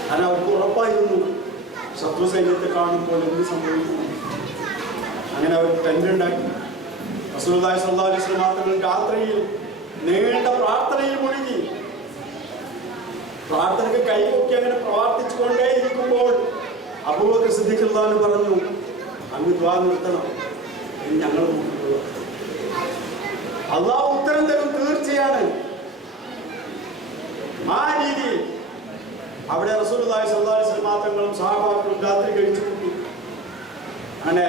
കാരണം അവർക്ക് ഉറപ്പായിരുന്നു ശത്രു സൈന്യത്തെ കാണുമ്പോൾ എന്ത് സംഭവിക്കുന്നു. അങ്ങനെ അവർ ടെന്റ് ഉണ്ടാക്കി. റസൂലുള്ളാഹി സ്വല്ലല്ലാഹു അലൈഹി വസല്ലം തങ്ങൾ രാത്രിയിൽ നീണ്ട പ്രാർത്ഥനയിൽ മുഴുകി. പ്രാർത്ഥനയ്ക്ക് കൈപൊക്കി അങ്ങനെ പ്രാർത്ഥിച്ചുകൊണ്ടേ ഇരിക്കുമ്പോൾ അബൂബക്കർ സിദ്ദീഖ് റളിയല്ലാഹു അൻഹു പറഞ്ഞു, അങ്ങ് ദുആ നിർത്തണം, ഞങ്ങൾ നോക്കിക്കൊള്ളാം, അല്ലാഹു ഉത്തരം തരും, തീർച്ചയാണ്. ആ രീതിയിൽ അവിടെ റസൂലുള്ളാഹി സ്വല്ലല്ലാഹു അലൈഹി വസല്ലം തങ്ങളും സഹാബാക്കളും രാത്രി കഴിച്ചു കൂട്ടി. അങ്ങനെ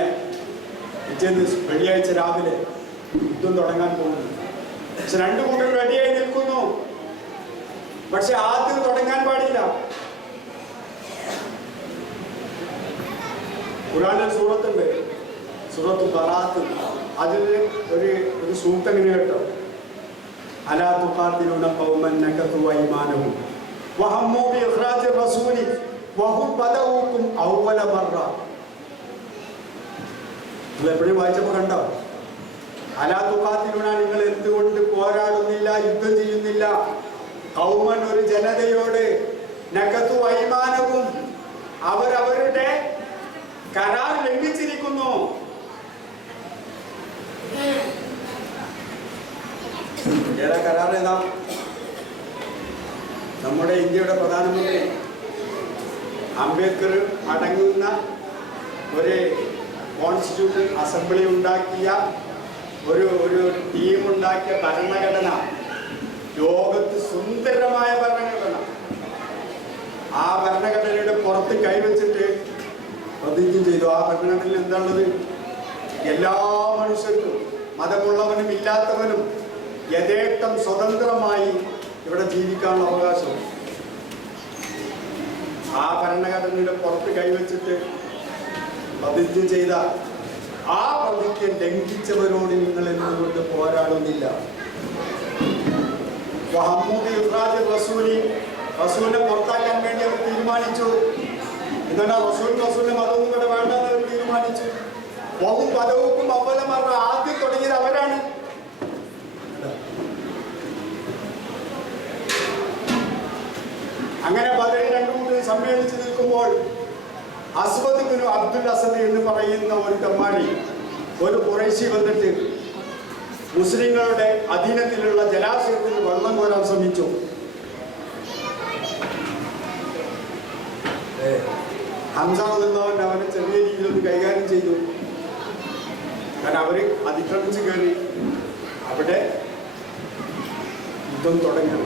പിറ്റേന്ന് വെള്ളിയാഴ്ച രാവിലെ യുദ്ധം തുടങ്ങാൻ പോകുന്നു. പക്ഷെ രണ്ടു കൂട്ടരും റെഡിയായി നിൽക്കുന്നു. പക്ഷെ ആദ്യം തുടങ്ങാൻ പാടില്ല. ഖുർആനിൽ സൂറത്തുണ്ട്, സൂറത്തു ബറാത്ത്. അതിൽ ഒരു സൂക്തം ഇങ്ങനെ കേട്ടോ, അലാ തുഖാതിലൂന ഖൗമൻ നകതു അയ്മാനഹും വഹമ്മു ബിഇഖ്റാജി റസൂലി വഹും ബദഊകും അവ്വല മർറ. ഇത് എപ്പോഴും വായിച്ചപ്പോൾ കണ്ടോ? അലാ തുഖാതിലൂന, നിങ്ങൾ എന്തുകൊണ്ട് പോരാടുന്നില്ല, യുദ്ധം ചെയ്യുന്നില്ല? ഖൗമൻ, ഒരു ജനതയോട്, നകതു അയ്മാനഹും, അവരവരുടെ കരാർ ലംഘിച്ചിരിക്കുന്നു. ഇന്ത്യയുടെ കരാർ ഏതാ? നമ്മുടെ ഇന്ത്യയുടെ പ്രധാനമന്ത്രി അംബേദ്കർ അടങ്ങുന്ന ഒരു കോൺസ്റ്റിറ്റ്യൂഷൻ അസംബ്ലി ഉണ്ടാക്കിയ ഒരു ടീമുണ്ടാക്കിയ ഭരണഘടന, ലോകത്ത് സുന്ദരമായ ഭരണഘടന. ആ ഭരണഘടനയുടെ പുറത്ത് കൈവച്ചിട്ട് പ്രതിജ്ഞ ചെയ്തു. ആ ഭരണഘടനയിൽ എന്താണുള്ളത്? എല്ലാ മനുഷ്യർക്കും, മതമുള്ളവനും ഇല്ലാത്തവനും യഥേഷ്ടം സ്വതന്ത്രമായി ഇവിടെ ജീവിക്കാനുള്ള അവകാശം. ആ ഭരണഘടനയുടെ പുറത്ത് കൈവച്ചിട്ട് പ്രതിജ്ഞ ചെയ്ത ആ പ്രതിജ്ഞ ലംഘിച്ചവരോട് നിങ്ങൾ എന്തുകൊണ്ട് പോരാടുന്നില്ല? റസൂലിനെ പുറത്താക്കാൻ വേണ്ടി അവർ തീരുമാനിച്ചു. എന്നാൽ റസൂലിന്റെ മതമൊന്നും ഇവിടെ വേണ്ടെന്ന് അവർ തീരുമാനിച്ചു. വഹും പദവുക്കും അവലമറ, ആദ്യം തുടങ്ങിയത് അവരാണ്. അങ്ങനെ ബദറിൽ രണ്ടു കൂട്ടരും സമ്മേളിച്ച് നിൽക്കുമ്പോൾ അസ്വദ് ബിൻ അബ്ദുൽ അസദ് എന്ന് പറയുന്ന ഒരു തെമ്മാടി, ഒരു ഖുറൈശി വന്നിട്ട് മുസ്ലിങ്ങളുടെ അധീനത്തിലുള്ള ജലാശയത്തിൽ വെള്ളം കോരാൻ ശ്രമിച്ചു. ഹംസ റളിയല്ലാഹു അവനെ ചെറിയ രീതിയിൽ ഒന്ന് കൈകാര്യം ചെയ്തു. കാരണം അവര് അതിക്രമിച്ച് കയറി അവിടെ യുദ്ധം തുടങ്ങി.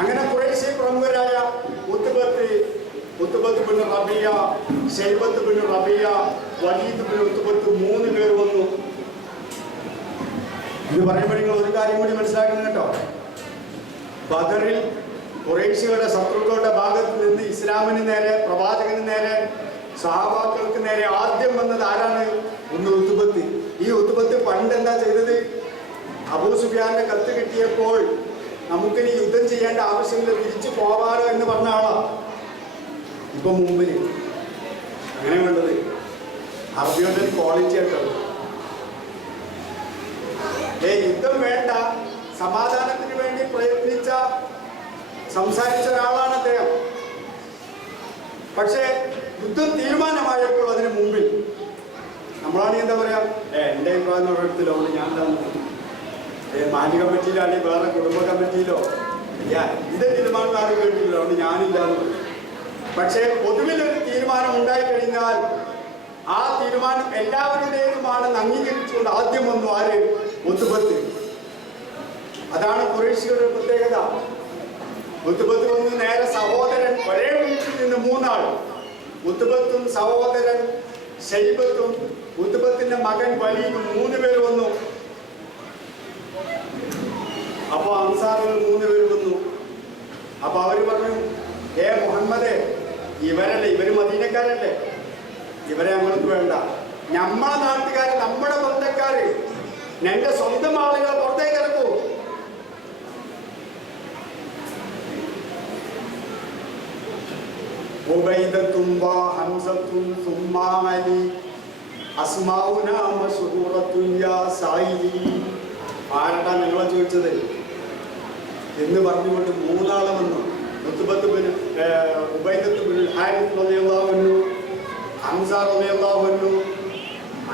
അങ്ങനെ ഖുറൈശി പ്രമുഖരായ Utbah bin Rabia, Shaibah bin Rabia, Walid bin Utbah 3 പേർ വന്നു. ഇത് പറയുമ്പോൾ നിങ്ങൾ ഒരു കാര്യം കൂടി മനസ്സിലാക്കണം കേട്ടോ. ബദറിൽ ഖുറൈശികളുടെ ശത്രുക്കളുടെ ഭാഗത്ത് നിന്ന് ഇസ്ലാമിന് നേരെ, പ്രവാചകന് നേരെ, സഹാബാക്കൾക്ക് നേരെ ആദ്യം വന്നത് ആരാണ്? ഒന്ന് ഉത്ബത്ത്. ഈ ഉത്ബത്ത് പണ്ട് എന്താ ചെയ്തത്? അബൂ സുഫിയാന്റെ കത്ത് കിട്ടിയപ്പോൾ നമുക്കിനി യുദ്ധം ചെയ്യേണ്ട ആവശ്യമില്ല, തിരിച്ചു പോവാറോ എന്ന് പറഞ്ഞ ആളാ. ഇപ്പൊ മുമ്പില് അങ്ങനെ വേണ്ടത് അറബിയുടെ ക്വാളിറ്റി ആയിട്ടാണ്. യുദ്ധം വേണ്ട, സമാധാനത്തിന് വേണ്ടി സംസാരിച്ച ഒരാളാണ് അദ്ദേഹം. പക്ഷേ യുദ്ധം തീരുമാനമായപ്പോൾ അതിന് മുമ്പിൽ നമ്മളാണ് എന്താ പറയാ, എൻ്റെ അഭിപ്രായം ഒരിടത്തിലോ ഞാൻ മാന്യ കമ്മിറ്റിയിലോ അല്ലെങ്കിൽ വേറെ കുടുംബ കമ്മിറ്റിയിലോ ഇതിന്റെ തീരുമാനം ആരും കേട്ടില്ല, അതുകൊണ്ട് ഞാനില്ലാന്ന് പറയും. പക്ഷേ പൊതുവിലൊരു തീരുമാനം ഉണ്ടായിക്കഴിഞ്ഞാൽ ആ തീരുമാനം എല്ലാവരുടേതുമാണെന്ന് അംഗീകരിച്ചുകൊണ്ട് ആദ്യം വന്നു ആര്? ഉത്ബത്ത്. അതാണ് ഖുറൈശിയുടെ പ്രത്യേകത. ഉത്ബത്ത് വന്ന് നേരെ സഹോദരൻ, ഒരേ വീട്ടിൽ നിന്ന് 3 ആൾ, ഉത്ബത്തും സഹോദരൻ ശൈബത്തും ഉത്ബത്തിന്റെ മകൻ വലീദും 3 പേർ വന്നു. അപ്പൊ അൻസാറുകൾ 3 പേർ വന്നു. അപ്പൊ അവര് പറഞ്ഞു, മുഹമ്മദേ, ഇവരല്ലേ, ഇവര് മദീനക്കാരല്ലേ, ഇവരെ ഞങ്ങൾക്ക് വേണ്ട. നമ്മളെ നാട്ടുകാര്, നമ്മുടെ ബന്ധക്കാര്, എന്റെ സ്വന്തം ആളുകളെ പുറത്തേക്ക് ഇറക്കൂ. ആരട്ടാ നിങ്ങളെ ചോദിച്ചത് എന്ന് പറഞ്ഞുകൊണ്ട് മൂന്നാളെ വന്നു. ഉബൈദത്ത് ബിൻ ഹാരിസ് റളിയല്ലാഹു അൻഹു, ഹംസ റളിയല്ലാഹു അൻഹു,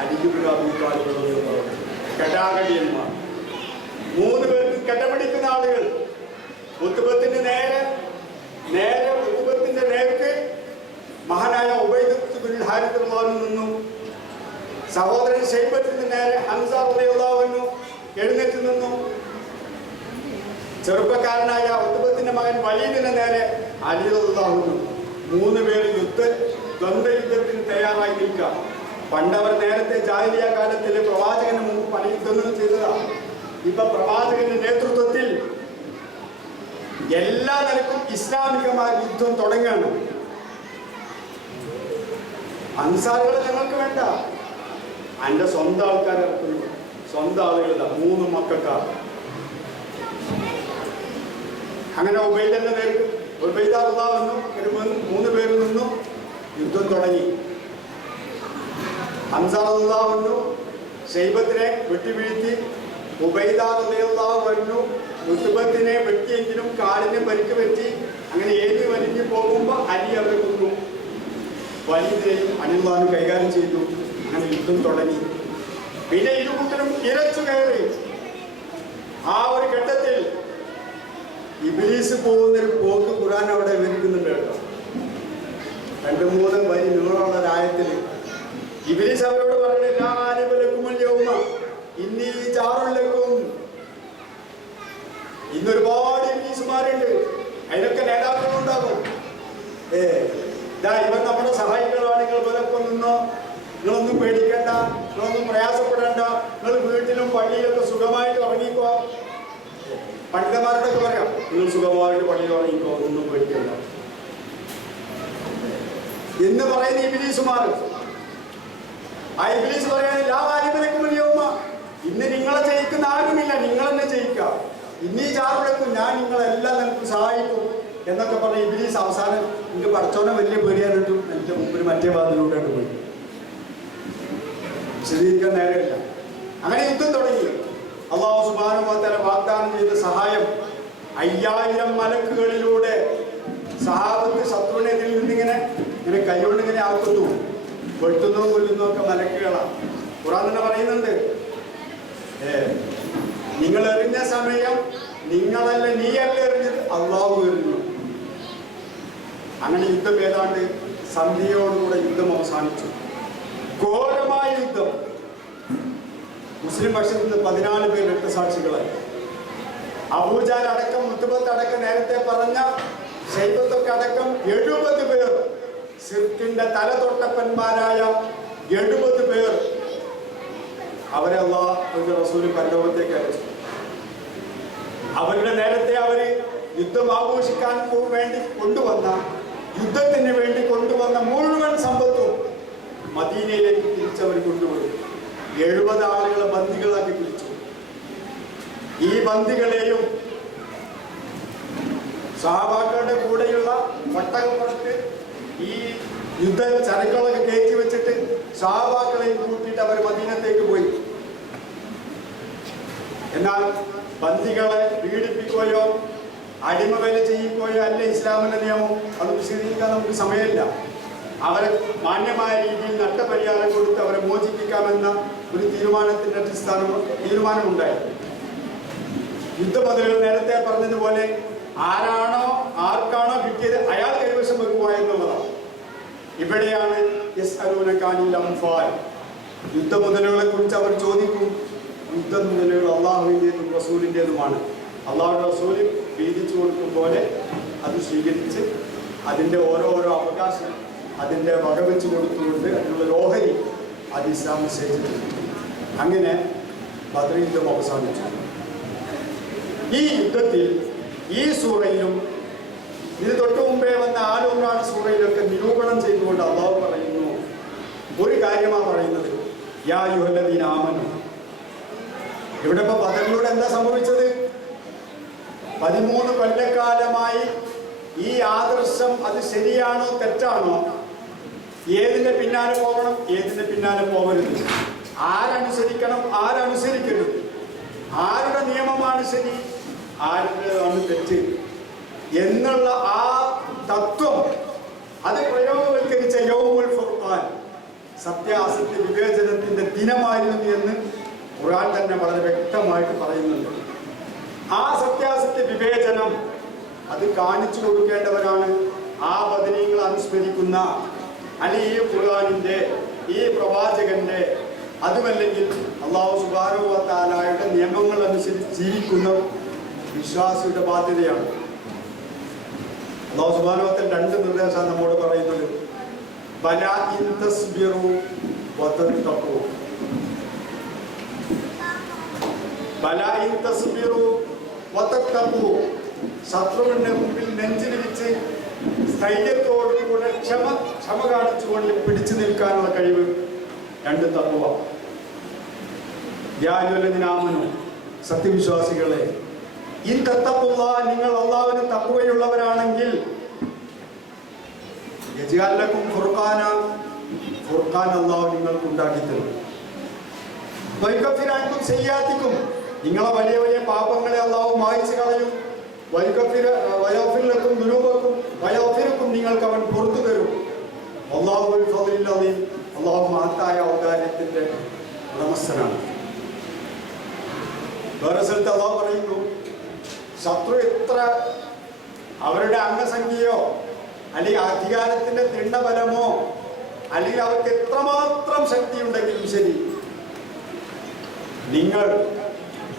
അലി ഇബ്നു അബീ ത്വാലിബ് റളിയല്ലാഹു അൻഹു. കെടാകടിയന്മാർ, മൂന്ന് പേർക്ക് കെട്ടപിടിക്കുന്ന ആളുകൾ. ഉത്ബത്തിന്റെ നേർക്ക് മഹാനായ ഉബൈദത്ത് ബിൻ ഹാരിസ് റളിയല്ലാഹു അൻഹു നിന്നു. സഹോദരൻ ശൈബത്തിന് നേരെ ഹംസ റളിയല്ലാഹു അൻഹു എഴുന്നേറ്റ് നിന്നു. ചെറുപ്പക്കാരനായ ഉത്ബത്തിന്റെ മകൻ വലീദിന്റെ നേരെ അലി റളിയല്ലാഹു അൻഹു. മൂന്ന് പേര് ദ്വന്ദ്വ യുദ്ധത്തിന് തയ്യാറായി നിൽക്കുക. പണ്ടവർ നേരത്തെ ജാഹിലിയ കാലത്തിൽ പ്രവാചകന് മുമ്പ് പല യുദ്ധങ്ങളും ചെയ്തതാണ്. ഇപ്പൊ പ്രവാചകന്റെ നേതൃത്വത്തിൽ എല്ലാ നിലക്കും ഇസ്ലാമികമായ യുദ്ധം തുടങ്ങുകയാണ്. അൻസാറുകളെ ഞങ്ങൾക്ക് വേണ്ട, എന്റെ സ്വന്തം ആൾക്കാരെ ഇറക്കുന്നു. സ്വന്തം ആളുകളില്ല, 3 മക്കൾക്കാർ. അങ്ങനെ ഉബൈദന്റെ നേർക്ക് ഉബൈദ വന്നു. 3 പേര് നിന്നു. യുദ്ധം തുടങ്ങി. ഹംസ റളിയല്ലാഹു അൻഹു ശൈബത്തിനെ വെട്ടിവീഴ്ത്തി. ഉബൈദ റളിയല്ലാഹു അൻഹു ഉത്ബത്തിനെ വെട്ടിയെങ്കിലും കാലിന് പരിക്ക് പറ്റി. അങ്ങനെ ഏരി വലിഞ്ഞു പോകുമ്പോൾ അലി അവരെ കൊന്നു. വലീദിനെയും അലിള്ളാഹു കൈകാര്യം ചെയ്തു. അങ്ങനെ യുദ്ധം തുടങ്ങി. പിന്നെ ഇരുകൂട്ടരും ഇരച്ചു കയറി. ആ ഒരു ഘട്ടത്തിൽ ഇബ്ലീസ് പോകുന്നൊരു പോക്ക് ഖുർആൻ അവിടെ വിവരിക്കുന്നുണ്ട് കേട്ടോ. 2-3 വരി നീളമുള്ള ഒരായത്തിൽ ഇബ്ലീസ് അവരോട് പറഞ്ഞില്ല, ഇന്നൊരുപാട് ഇബ്ലീസുമാരുണ്ട്, അതിനൊക്കെ നേതാക്കളുണ്ടാകും. ഇവർ നമ്മുടെ സഹായികളാണ്, നിങ്ങൾ ഇവരൊപ്പം നിന്നോ, നിങ്ങളൊന്നും പേടിക്കേണ്ട, നിങ്ങളൊന്നും പ്രയാസപ്പെടേണ്ട, നിങ്ങൾ വീട്ടിലും പള്ളിയിലൊക്കെ സുഖമായിട്ട് ഉറങ്ങിക്കോ. പണ്ഡിതന്മാരോടൊക്കെ പറയാം, നിങ്ങൾ സുഖമായിട്ട് പള്ളിയിൽ ഉറങ്ങിക്കോ, ഒന്നും പേടിക്കണ്ട എന്ന് പറയുന്ന ഇബ്ലീസുമാർ. ആ ഇബ്ലീസ് പറയാനില്ല, ആ വാലിബലക്കും വലിയമ്മ, ഇന്ന് നിങ്ങളെ ജയിക്കുന്ന ആരുമില്ല, നിങ്ങൾ തന്നെ ജയിക്കുക, ഇന്നീ ചാറുടക്കും ഞാൻ നിങ്ങളെല്ലാം നിനക്ക് സഹായിക്കും എന്നൊക്കെ പറഞ്ഞ ഇബ്ലീസ് അവസാനം എനിക്ക് പഠിച്ചോനെ വലിയ പേടിയാനിട്ടു എൻ്റെ മുമ്പിൽ മറ്റേ വാതിലൂടെയാണ് പോയി. വിശദീകരിക്കാൻ നേരമില്ല. അങ്ങനെ യുദ്ധം തുടങ്ങി. അല്ലാഹു സുബ്ഹാനഹു വ തആല വാഗ്ദാനം ചെയ്ത സഹായം 5000 മലക്കുകളിലൂടെ സഹാബത്ത് ശത്രുവിനെതിൽ നിന്നിങ്ങനെ കൈകൊണ്ട് ഇങ്ങനെ ആക്കുന്നു. വെട്ടുന്നോ കൊല്ലുന്നോ ഒക്കെ മലക്കുകളാണ്. ഖുർആൻ തന്നെ പറയുന്നുണ്ട്, നിങ്ങൾ എറിഞ്ഞ സമയം നിങ്ങളല്ല, നീയല്ല എറിഞ്ഞത്, അള്ളാഹു എറിഞ്ഞു. അങ്ങനെ യുദ്ധം ഏതാണ്ട് സന്ധ്യയോടുകൂടെ യുദ്ധം അവസാനിച്ചു. ഘോരമായ യുദ്ധം. മുസ്ലിം പക്ഷത്തിൽ നിന്ന് 14 പേർ രക്തസാക്ഷികളായി. അബൂജാൽ അടക്കം, മുത്തുബത്ത് അടക്കം, നേരത്തെ പറഞ്ഞ ശൈബത്തൊക്കെ അടക്കം 70 പേർ, സിർക്കിന്റെ തലതൊട്ടപ്പന്മാരായ 70 പേർ, അവരെ അല്ലാഹു റസൂൽ പരലോകത്തേക്ക് അയച്ചു. അവരുടെ നേരത്തെ അവര് യുദ്ധം ആഘോഷിക്കാൻ വേണ്ടി കൊണ്ടുവന്ന, യുദ്ധത്തിന് വേണ്ടി കൊണ്ടുവന്ന മുഴുവൻ സമ്പത്തും മദീനയിലേക്ക് തിരിച്ചവർ കൊണ്ടുപോയി. 70 ആളുകളെ ബന്ദികളാക്കി പിടിച്ചു. ഈ ബന്ദികളെയും സഹാബാക്കളുടെ കൂടെയുള്ള ഒട്ടകപ്പുറത്ത് ഈ യുദ്ധ ചരക്കുകളൊക്കെ കയറ്റി വെച്ചിട്ട് സഹാബാക്കളെയും കൂട്ടിയിട്ട് അവർ മദീനത്തേക്ക് പോയി. എന്നാൽ ബന്ദികളെ പീഡിപ്പിക്കുകയോ അടിമവേല ചെയ്യിക്കുകയോ അല്ല ഇസ്ലാമിന്റെ നിയമം. അത് വിശദീകരിക്കാൻ നമുക്ക് സമയമില്ല. അവരെ മാന്യമായ രീതിയിൽ നഷ്ടപരിഹാരം കൊടുത്ത് അവരെ മോചിപ്പിക്കാമെന്ന ഒരു തീരുമാനമുണ്ടായി. യുദ്ധമുതലുകൾ നേരത്തെ പറഞ്ഞതുപോലെ ആർക്കാണോ കിട്ടിയത് അയാൾ കൈവശം വെക്കുക എന്നുള്ളതാണ്. ഇവിടെയാണ് യുദ്ധമുതലുകളെ കുറിച്ച് അവർ ചോദിക്കും. യുദ്ധമുതലുകൾ അള്ളാഹുവിൻ്റെതും റസൂലിൻ്റെതുമാണ്. അള്ളാഹു റസൂല് വീതിച്ചു കൊടുക്കും പോലെ അത് സ്വീകരിച്ച് അതിൻ്റെ ഓരോരോ അവകാശം അതിൻ്റെ വകവെച്ച് കൊടുത്തുകൊണ്ട് അതിനുള്ള ഓഹരി അത് ഇസ്ലാം നിശ്ചയിച്ചിട്ടുണ്ട്. അങ്ങനെ ബദർ യുദ്ധം അവസാനിച്ചു. ഈ യുദ്ധത്തിൽ ഈ സൂറയിലും ഇത് തൊട്ട് മുമ്പേ വന്ന ആലുംറാൻ സൂറയിലൊക്കെ നിരൂപണം ചെയ്തുകൊണ്ട് അള്ളാഹു പറയുന്നു, യാ അയ്യുഹല്ലദീന ആമനു. ഇവിടെ ഇപ്പൊ ബദറിലൂടെ എന്താ സംഭവിച്ചത്? 13 കൊല്ലക്കാലമായി ഈ ആദർശം അത് ശരിയാണോ തെറ്റാണോ, ഏതിന്റെ പിന്നാലെ പോകണം, ഏതിന്റെ പിന്നാലെ പോകരുത്, ആരനുസരിക്കണം, ആരനുസരിക്കരുത്, ആരുടെ നിയമമാണ് ശരി, ആരുടേതാണ് തെറ്റ് എന്നുള്ള ആ തത്വം അത് പ്രയോഗവൽക്കരിച്ച യൗമുൽ ഫുർഖാൻ, സത്യാസത്യ വിവേചനത്തിന്റെ ദിനമായിരുന്നു എന്ന് ഖുർആൻ തന്നെ വളരെ വ്യക്തമായിട്ട് പറയുന്നുണ്ട്. ആ സത്യാസത്യ വിവേചനം അത് കാണിച്ചു കൊടുക്കേണ്ടവരാണ് ആ ബദരീങ്ങൾ അനുസ്മരിക്കുന്ന, അല്ലെങ്കിൽ ഈ ഖുർആനിന്റെ, ഈ പ്രവാചകന്റെ, അതുമല്ലെങ്കിൽ അല്ലാഹു സുബ്ഹാനഹു വ തആലയുടെ നിയമങ്ങൾ അനുസരിച്ച് ജീവിക്കുന്ന വിശ്വാസിയുടെ ബാധ്യതയാണ്. അല്ലാഹു സുബ്ഹാനഹു വ തആല 2 നിർദ്ദേശമാണ് നമ്മോട് പറയുന്നത്. ബലാ ഇൻ തസ്ബിറു വ തത്തഖൂ. ബലാ ഇൻ തസ്ബിറു വ തത്തഖൂ. ശത്രുവിന്റെ മുമ്പിൽ നെഞ്ചിലിരിച്ച് സ്ഥൈര്യത്തോടുകൂടെ ക്ഷമ കാണിച്ചുകൊണ്ട് പിടിച്ചു നിൽക്കാനുള്ള കഴിവ്. 2 തഖ്വ. യാ അയ്യുഹല്ലദീന ആമനു, സത്യവിശ്വാസികളെ, ഇൻ തത്തഖുല്ലാഹ്, നിങ്ങൾ അല്ലാഹുവിനെ തഖ്വയുള്ളവരാണെങ്കിൽ, യജ്അൽ ലക്കും ഫുർഖാന, ഫുർഖാൻ അല്ലാഹു നിങ്ങൾക്ക് ഉണ്ടാക്കി തരും. വയഗ്ഫിർ അൻകും സയ്യാത്തിക്കും, നിങ്ങളെ വലിയ വലിയ പാപങ്ങളെ അല്ലാഹു മായ്ച്ചു കളയും. വയഗ്ഫിർ ലക്കും ദുനൂബക്കും വയഗ്ഫിറുക്കും, നിങ്ങൾക്ക് അവൻ പുറത്തു തരും. അല്ലാഹുൽ ഫദ്ലിൽ അദീം, അല്ലാഹു മഹത്തായ ഔദാര്യത്തിന്റെ ഉടമസ്ഥനാണ്. വേറെ സ്ഥലത്ത് അല്ലാഹു പറയുന്നു, ശത്രു എത്ര അവരുടെ അംഗസംഖ്യയോ അല്ലെങ്കിൽ അധികാരത്തിന്റെ തിണ്ടബലമോ അല്ലെങ്കിൽ അവർക്ക് എത്രമാത്രം ശക്തി ഉണ്ടെങ്കിലും ശരി, നിങ്ങൾ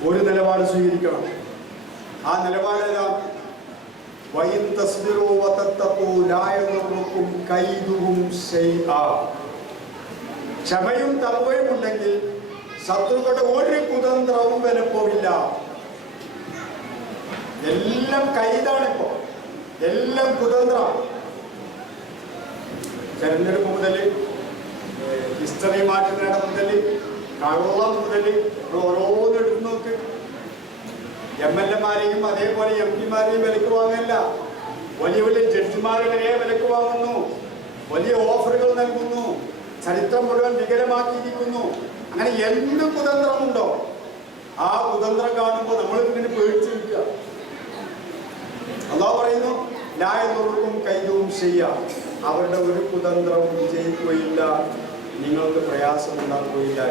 ഒരു നിലപാട് സ്വീകരിക്കണം. ആ നിലപാടേതാ? വഇൻ തസ്ബിറു വതത്തഖൂ ലാ യദുറുക്കും കൈദുഹും ശൈആ. ക്ഷമയും തഖ്വയും ഉണ്ടെങ്കിൽ ശത്രുക്കളുടെ ഒരു കുതന്ത്രവും വിലപ്പോവില്ല. എല്ലാം കൈതാണിപ്പോ, എല്ലാം കുതന്ത്രമാണ്. തെരഞ്ഞെടുപ്പ് മുതൽ, ഹിസ്റ്ററി മാറ്റുന്ന മുതൽ, കള്ളം മുതൽ ഓരോന്നും എടുത്തു നോക്ക്. MLA-മാരെയും അതേപോലെ MP-മാരെയും വിലക്ക് വാങ്ങല്ല. വലിയ വലിയ ജഡ്ജിമാരെ വരെ വിലക്ക് വാങ്ങുന്നു, വലിയ ഓഫറുകൾ നൽകുന്നു, ചരിത്രം മുഴുവൻ വികലമാക്കിയിരിക്കുന്നു. അങ്ങനെ എന്ത് കുതന്ത്രമുണ്ടോ ആ കുതന്ത്രം കാണുമ്പോൾ നമ്മൾ ഇതിന് പേടിച്ചു നിൽക്കുക. അല്ലാഹു പറയുന്നു, ലാ യദുറുക്കും കൈദുഹും ശൈആ. അവരുടെ ഒരു കുതന്ത്രവും വിജയിക്കുകയില്ല, നിങ്ങൾക്ക് പ്രയാസമുണ്ടാക്കുകയില്ല.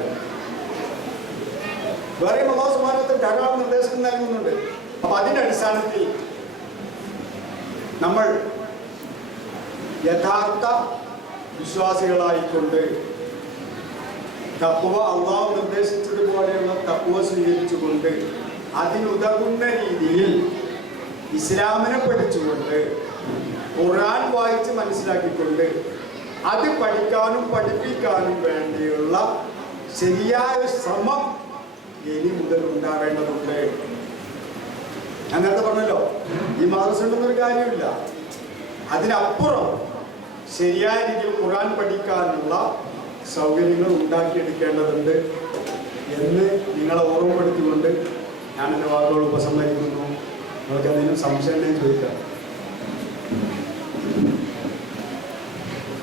വേറെ അല്ലാഹു സുബ്ഹാനഹു വ തആല ധാരാളം നിർദ്ദേശങ്ങൾ നൽകുന്നുണ്ട്. അപ്പൊ അതിന്റെ അടിസ്ഥാനത്തിൽ നമ്മൾ യഥാർത്ഥ വിശ്വാസികളായിക്കൊണ്ട് തഖ്വ, അല്ലാഹു നിർദ്ദേശിച്ചതുപോലെയുള്ള തഖ്വ സ്വീകരിച്ചുകൊണ്ട് അതിനുതകുന്ന രീതിയിൽ ഇസ്ലാമിനെ പഠിച്ചുകൊണ്ട് ഖുർആൻ വായിച്ച് മനസ്സിലാക്കിക്കൊണ്ട് അത് പഠിക്കാനും പഠിപ്പിക്കാനും വേണ്ടിയുള്ള ശരിയായ ശ്രമം ഇനി മുതൽ ഉണ്ടാവേണ്ടതുണ്ട്. ഞാൻ നേരത്തെ പറഞ്ഞല്ലോ, ഈ മദ്രസ ഉണ്ടെന്നൊരു കാര്യമില്ല. അതിനപ്പുറം ശരിയായ രീതിയിൽ ഖുർആൻ പഠിക്കാനുള്ള സൗകര്യങ്ങൾ ഉണ്ടാക്കിയെടുക്കേണ്ടതുണ്ട് എന്ന് നിങ്ങളെ ഓർമ്മപ്പെടുത്തിക്കൊണ്ട് ഞാൻ എൻ്റെ വാക്കുകൾ ഉപസംഹരിക്കുന്നു. നിങ്ങൾക്ക് എന്തെങ്കിലും സംശയം ചോദിക്കാം.